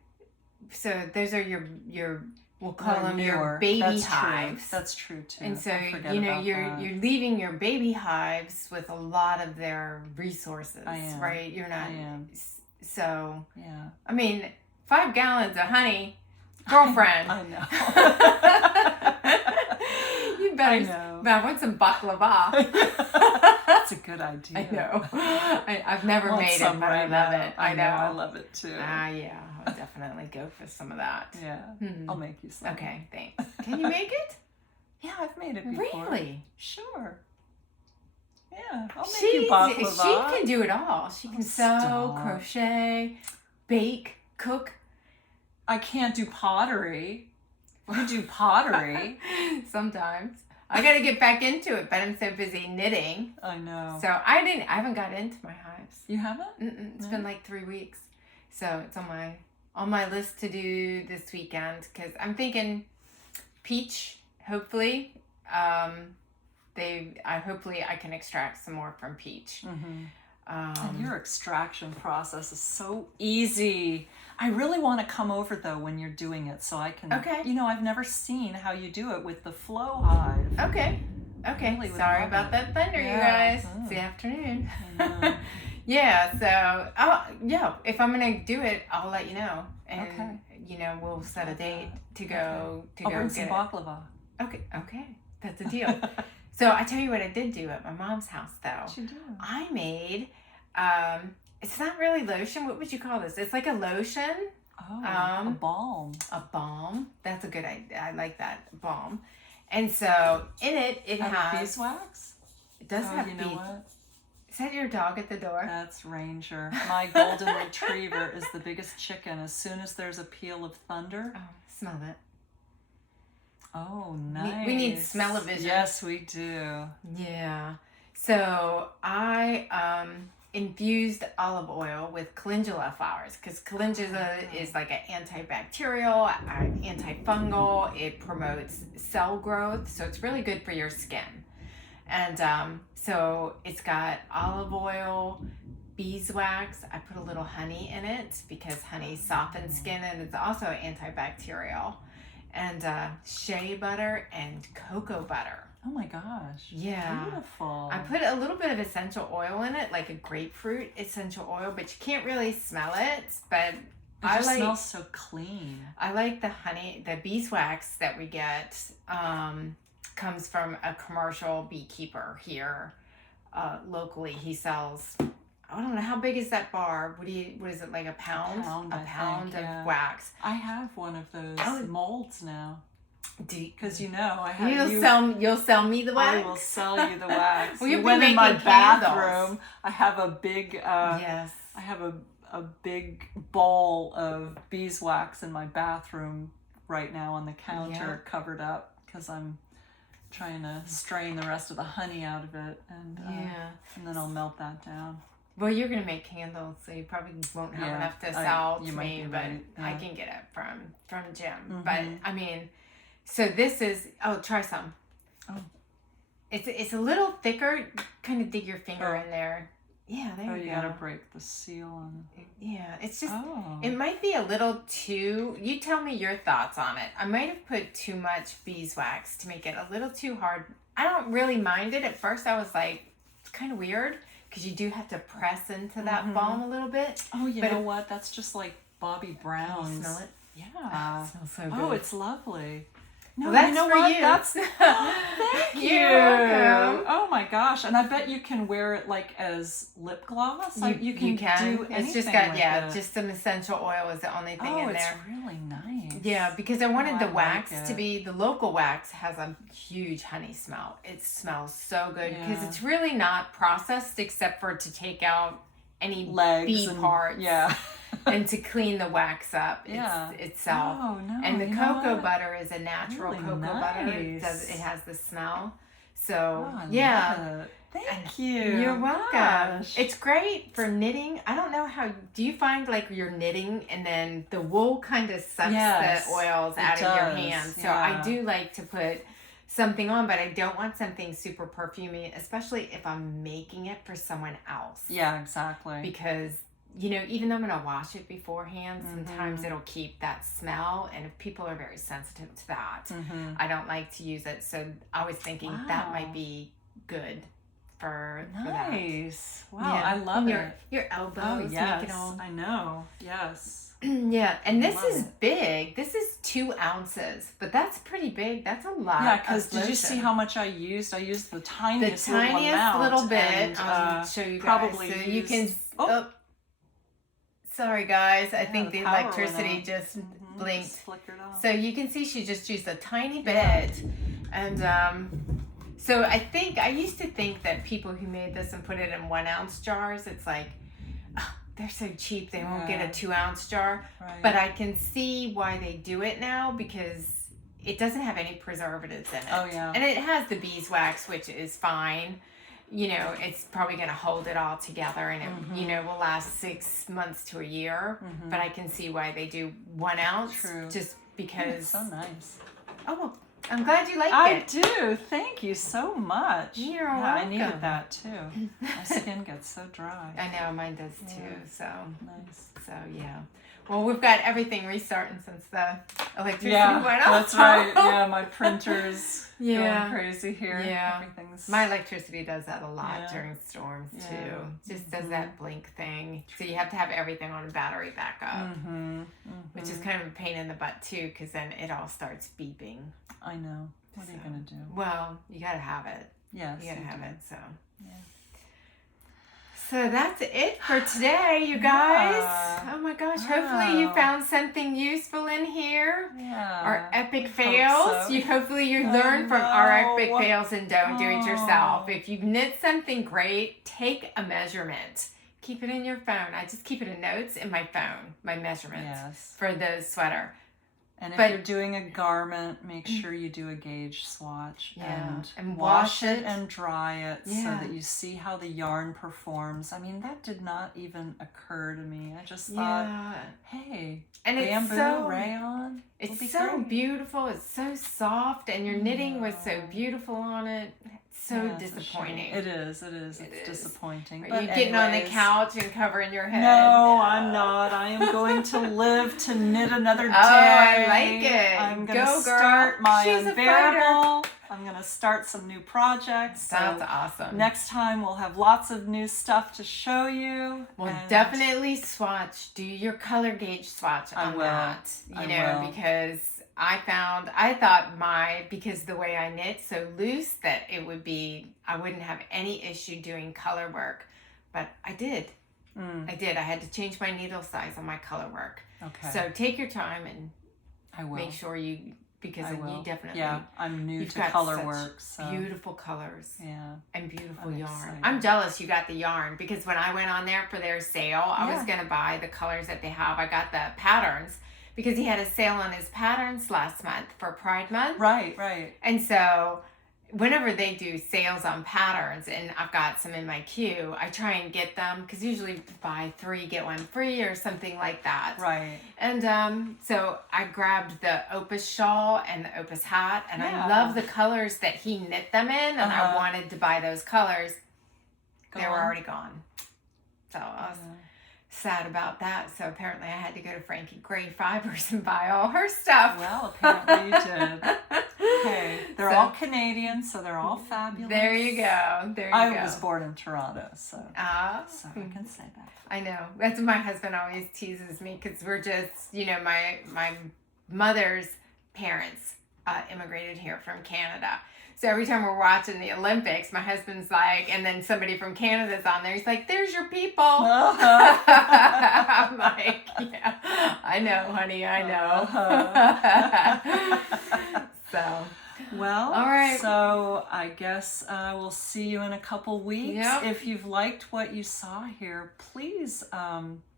So those are your we'll call them your baby hives. That's true too. And so you're leaving your baby hives with a lot of their resources, right? You're not. I am. So yeah. I mean, 5 gallons of honey, girlfriend. I know. You better. I want some baklava. That's a good idea. I know. I've never made it, but I love it. I know. I love it too. Yeah. I'll definitely go for some of that. Yeah. I'll make you some. Okay, thanks. Can you make it? Yeah, I've made it before. Really? Sure. Yeah, I'll make you baklava. She can do it all. She can sew, crochet, bake, cook. I can't do pottery. You do pottery. Sometimes. I got to get back into it, but I'm so busy knitting. I know. So I haven't got into my hives. You haven't? It's been like 3 weeks. So it's on my list to do this weekend, because I'm thinking peach, hopefully. Hopefully I can extract some more from peach. And your extraction process is so easy. I really want to come over though when you're doing it, so I can. Okay. I've never seen how you do it with the flow hive. Okay. Really sorry about that thunder, you guys. It's the afternoon. Yeah. So if I'm gonna do it, I'll let you know, and we'll set a date to go to I'll go bring get some baklava. Okay, that's a deal. So I tell you what I did do at my mom's house though. What you do? I made it's not really lotion. What would you call this? It's like a lotion. Oh, a balm. A balm. That's a good idea. I like that, balm. And so in it has beeswax. It does have bees. What? Is that your dog at the door? That's Ranger. My golden retriever is the biggest chicken. As soon as there's a peal of thunder. Oh, smell it. Oh, nice. We need smell-o-vision. Yes, we do. Yeah. So I infused olive oil with calendula flowers, because calendula is like an antibacterial, antifungal. It promotes cell growth, so it's really good for your skin. And so it's got olive oil, beeswax. I put a little honey in it because honey softens skin and it's also antibacterial. And shea butter and cocoa butter. Oh my gosh. Yeah. Beautiful. I put a little bit of essential oil in it, like a grapefruit essential oil, but you can't really smell it. But it smells so clean. I like the honey, the beeswax that we get comes from a commercial beekeeper here locally. He sells, I don't know, how big is that bar? What is it, like a pound? A pound of wax. I have one of those molds now. Because I have you'll sell me the wax. I will sell you the wax. Well, you went in my bathroom. I have a big I have a big bowl of beeswax in my bathroom right now on the counter, covered up because I'm trying to strain the rest of the honey out of it, and then I'll melt that down. Well, you're gonna make candles, so you probably won't have enough to sell to me, but I can get it from Jim. But I mean. So this is, try some. Oh. It's a little thicker. Kind of dig your finger in there. Yeah, there you go. You gotta break the seal on it. Yeah, it's just, it might be a little too, you tell me your thoughts on it. I might have put too much beeswax to make it a little too hard. I don't really mind it. At first I was like, it's kind of weird because you do have to press into that balm a little bit. Oh, you know what? That's just like Bobbi Brown's. Can you smell it? Yeah. It smells so good. Oh, it's lovely. No, well, that's you know for what? you. That's thank you. You're welcome. Oh my gosh! And I bet you can wear it like as lip gloss. You can do anything. It's just got just some essential oil is the only thing in there. Oh, it's really nice. Yeah, because I wanted the wax to be, the local wax has a huge honey smell. It smells so good because it's really not processed except for to take out any legs bee parts. Yeah. And to clean the wax up itself. Oh, no, and the cocoa butter is a natural cocoa butter. It has the smell. So Thank you. You're welcome. It's great for knitting. I don't know how, do you find like you're knitting and then the wool kind of sucks the oils out of your hands? So I do like to put something on, but I don't want something super perfumey, especially if I'm making it for someone else. Yeah, exactly. Because even though I'm going to wash it beforehand, sometimes it'll keep that smell. And if people are very sensitive to that, I don't like to use it. So I was thinking that might be good for that. Nice. Wow, yeah. I love it. Your elbows. Oh, yes. Make it all... I know. Yes. Yeah, and this is big. This is 2 ounces, but that's pretty big. That's a lot. Yeah, because did you see how much I used? I used the tiniest little bit. And, I'll show you guys. Probably so you can... Sorry guys, I think the electricity just blinked. Just flickered off. So you can see she just used a tiny bit. And so I used to think that people who made this and put it in 1 ounce jars, it's like, they're so cheap, they won't get a 2 ounce jar. Right. But I can see why they do it now because it doesn't have any preservatives in it. Oh, yeah. And it has the beeswax, which is fine. It's probably going to hold it all together and it, will last 6 months to a year. But I can see why they do 1 ounce. True. Just because. It's so nice. Oh, well, I'm glad you liked it. I do. Thank you so much. You're welcome. I needed that too. My skin gets so dry. I know, mine does too. So nice. So yeah. Well, we've got everything restarting since the electricity went off. That's right. Yeah, my printer's going crazy here. Yeah. Everything's... My electricity does that a lot during storms too. Just does that blink thing. So you have to have everything on a battery backup, which is kind of a pain in the butt too, because then it all starts beeping. I know. What are you going to do? Well, you got to have it. Yes. You got to have it, so. Yeah. So that's it for today, you guys. Oh my gosh. Hopefully you found something useful in here. Yeah. Our epic fails. So. Hopefully you learned from our epic fails and don't do it yourself. If you've knit something great, take a measurement. Keep it in your phone. I just keep it in notes in my phone, my measurements for the sweater. And if you're doing a garment, make sure you do a gauge swatch and wash it and dry it so that you see how the yarn performs. I mean, that did not even occur to me. I just thought, hey, and bamboo rayon. It's so beautiful. It's so soft, and your knitting was so beautiful on it. It's so Yeah, it's a disappointing. shame. It is. It's disappointing. Are you getting on the couch and covering your head? No, I'm not. I am going to live to knit another day. Oh, I like it. I'm going to Go, start girl. my She's a unbearable. I'm going to start some new projects. That's awesome. Next time we'll have lots of new stuff to show you. Well, definitely swatch. Do your color gauge swatch on that. You know, because I thought because the way I knit so loose that I wouldn't have any issue doing color work, but I did. I had to change my needle size on my color work. Okay. So take your time and I will. Make sure you definitely. Yeah, I'm new to color work. So. Beautiful colors. Yeah. And beautiful yarn. Excited. I'm jealous you got the yarn because when I went on there for their sale, I was going to buy the colors that they have. I got the patterns because he had a sale on his patterns last month for Pride Month. Right. And so whenever they do sales on patterns, and I've got some in my queue, I try and get them because usually buy 3, get 1 free or something like that. Right. And so I grabbed the Opus shawl and the Opus hat, and I love the colors that he knit them in, and I wanted to buy those colors. They were already gone. So I was sad about that. So apparently I had to go to Frankie Gray Fibers and buy all her stuff. Well, apparently you did. Okay. They're all Canadian, so they're all fabulous. There you go. I was born in Toronto, so I can say that. I know. That's what my husband always teases me because we're just, my mother's parents immigrated here from Canada. So every time we're watching the Olympics, my husband's like, and then somebody from Canada's on there, he's like, there's your people. I'm like, yeah, I know, honey, I know. So, well, all right. So I guess we'll see you in a couple weeks. Yep. If you've liked what you saw here, please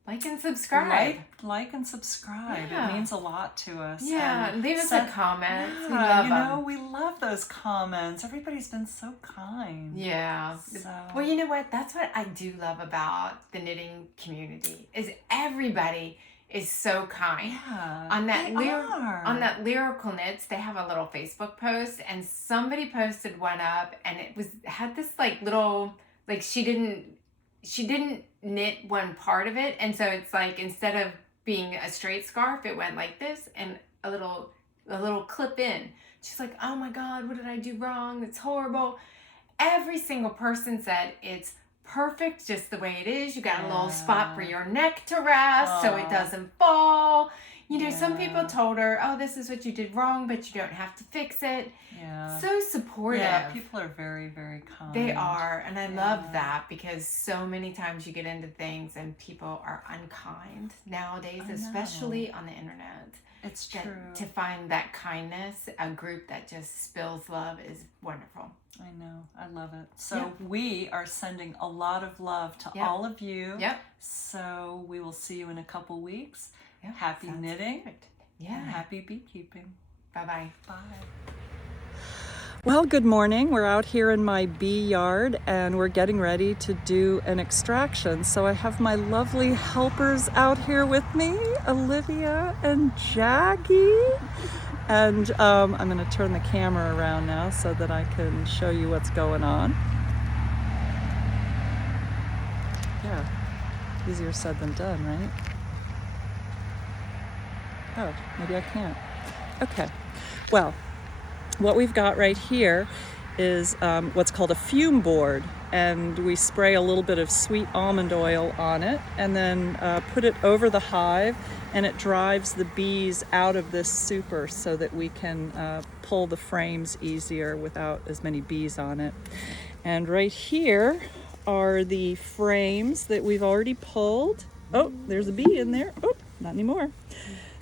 like and subscribe. Like and subscribe. Yeah. It means a lot to us. Yeah, and leave us a comment. We love them. We love those comments. Everybody's been so kind. Yeah. So. Well, you know what? That's what I do love about the knitting community is everybody is so kind. Yeah, on that Lyrical Knits, they have a little Facebook post, and somebody posted one up, and it had this little she didn't knit one part of it, and so it's instead of being a straight scarf, it went like this and a little clip in. She's like, oh my God, what did I do wrong? It's horrible. Every single person said it's perfect just the way it is. You got a little spot for your neck to rest so it doesn't fall. Some people told her, oh, this is what you did wrong, but you don't have to fix it. Yeah. So supportive. Yeah, people are very, very kind. They are, and I love that because so many times you get into things and people are unkind nowadays, especially on the internet. It's true. To find that kindness, a group that just spills love is wonderful. I know. I love it. So we are sending a lot of love to all of you. Yep. So we will see you in a couple weeks. Yep. Happy knitting. Perfect. Yeah. And happy beekeeping. Bye-bye. Bye. Well, good morning. We're out here in my bee yard and we're getting ready to do an extraction. So I have my lovely helpers out here with me, Olivia and Jackie. And I'm going to turn the camera around now so that I can show you what's going on. Yeah, easier said than done, right? Oh, maybe I can't. Okay, well, what we've got right here is what's called a fume board, and we spray a little bit of sweet almond oil on it and then put it over the hive, and it drives the bees out of this super so that we can pull the frames easier without as many bees on it. And right here are the frames that we've already pulled. Oh, there's a bee in there. Oh, not anymore.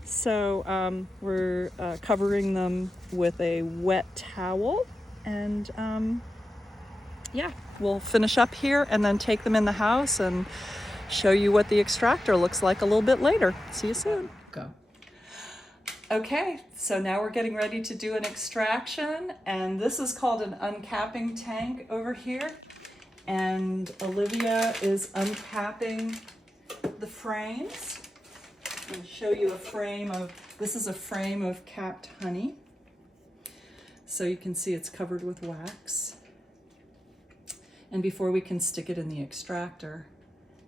So we're covering them with a wet towel, and yeah, we'll finish up here and then take them in the house and show you what the extractor looks like a little bit later. See you soon. Go. Okay, so now we're getting ready to do an extraction, and this is called an uncapping tank over here, and Olivia is uncapping the frames. I'll show you a frame of, this is a frame of capped honey. So you can see it's covered with wax. And before we can stick it in the extractor,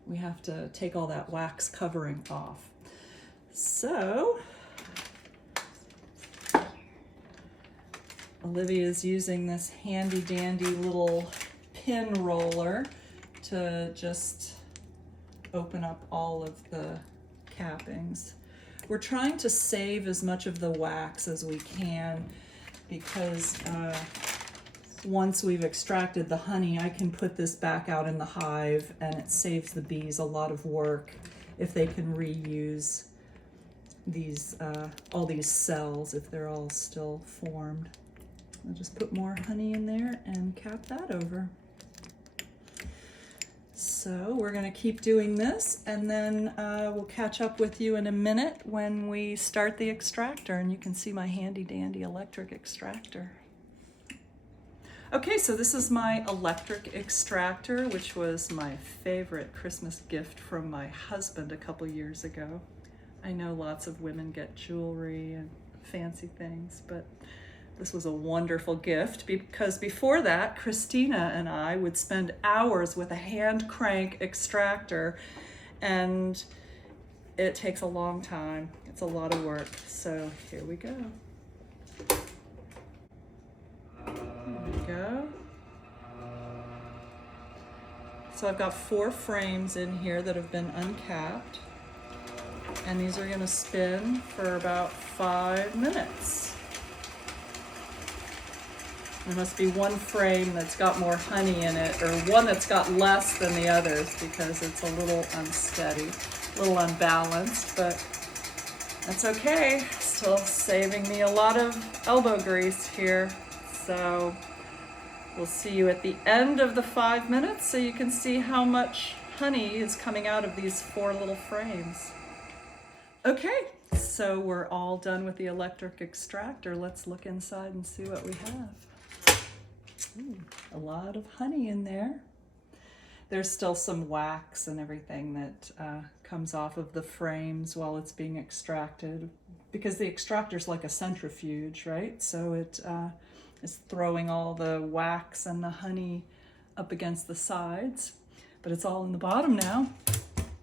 we have to take all that wax covering off. So Olivia is using this handy dandy little pin roller to just open up all of the cappings. We're trying to save as much of the wax as we can because once we've extracted the honey, I can put this back out in the hive, and it saves the bees a lot of work if they can reuse these all these cells if they're all still formed. I'll just put more honey in there and cap that over. So we're going to keep doing this, and then we'll catch up with you in a minute when we start the extractor, and you can see my handy dandy electric extractor. Okay, so this is my electric extractor, which was my favorite Christmas gift from my husband a couple years ago. I know lots of women get jewelry and fancy things, but this was a wonderful gift because before that, Christina and I would spend hours with a hand crank extractor, and it takes a long time. It's a lot of work. So here we go. Go. So I've got 4 frames in here that have been uncapped, and these are going to spin for about 5 minutes. There must be one frame that's got more honey in it, or one that's got less than the others because it's a little unsteady, a little unbalanced, but that's okay. Still saving me a lot of elbow grease here. So we'll see you at the end of the 5 minutes so you can see how much honey is coming out of these 4 little frames. Okay, so we're all done with the electric extractor. Let's look inside and see what we have. Ooh, a lot of honey in there. There's still some wax and everything that comes off of the frames while it's being extracted, because the extractor's like a centrifuge, right? So it is throwing all the wax and the honey up against the sides, but it's all in the bottom now.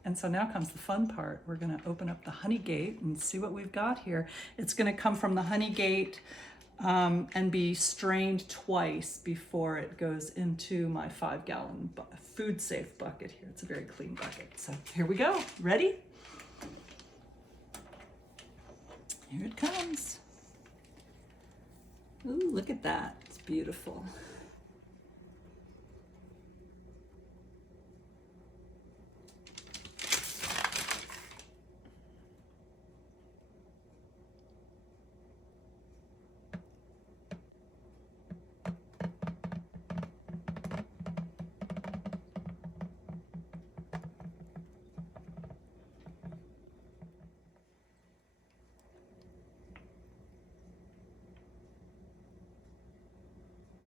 And so now comes the fun part. We're going to open up the honey gate and see what we've got here. It's going to come from the honey gate and be strained twice before it goes into my 5-gallon food safe bucket here. It's a very clean bucket. So here we go. Ready? Here it comes. Ooh, look at that. It's beautiful.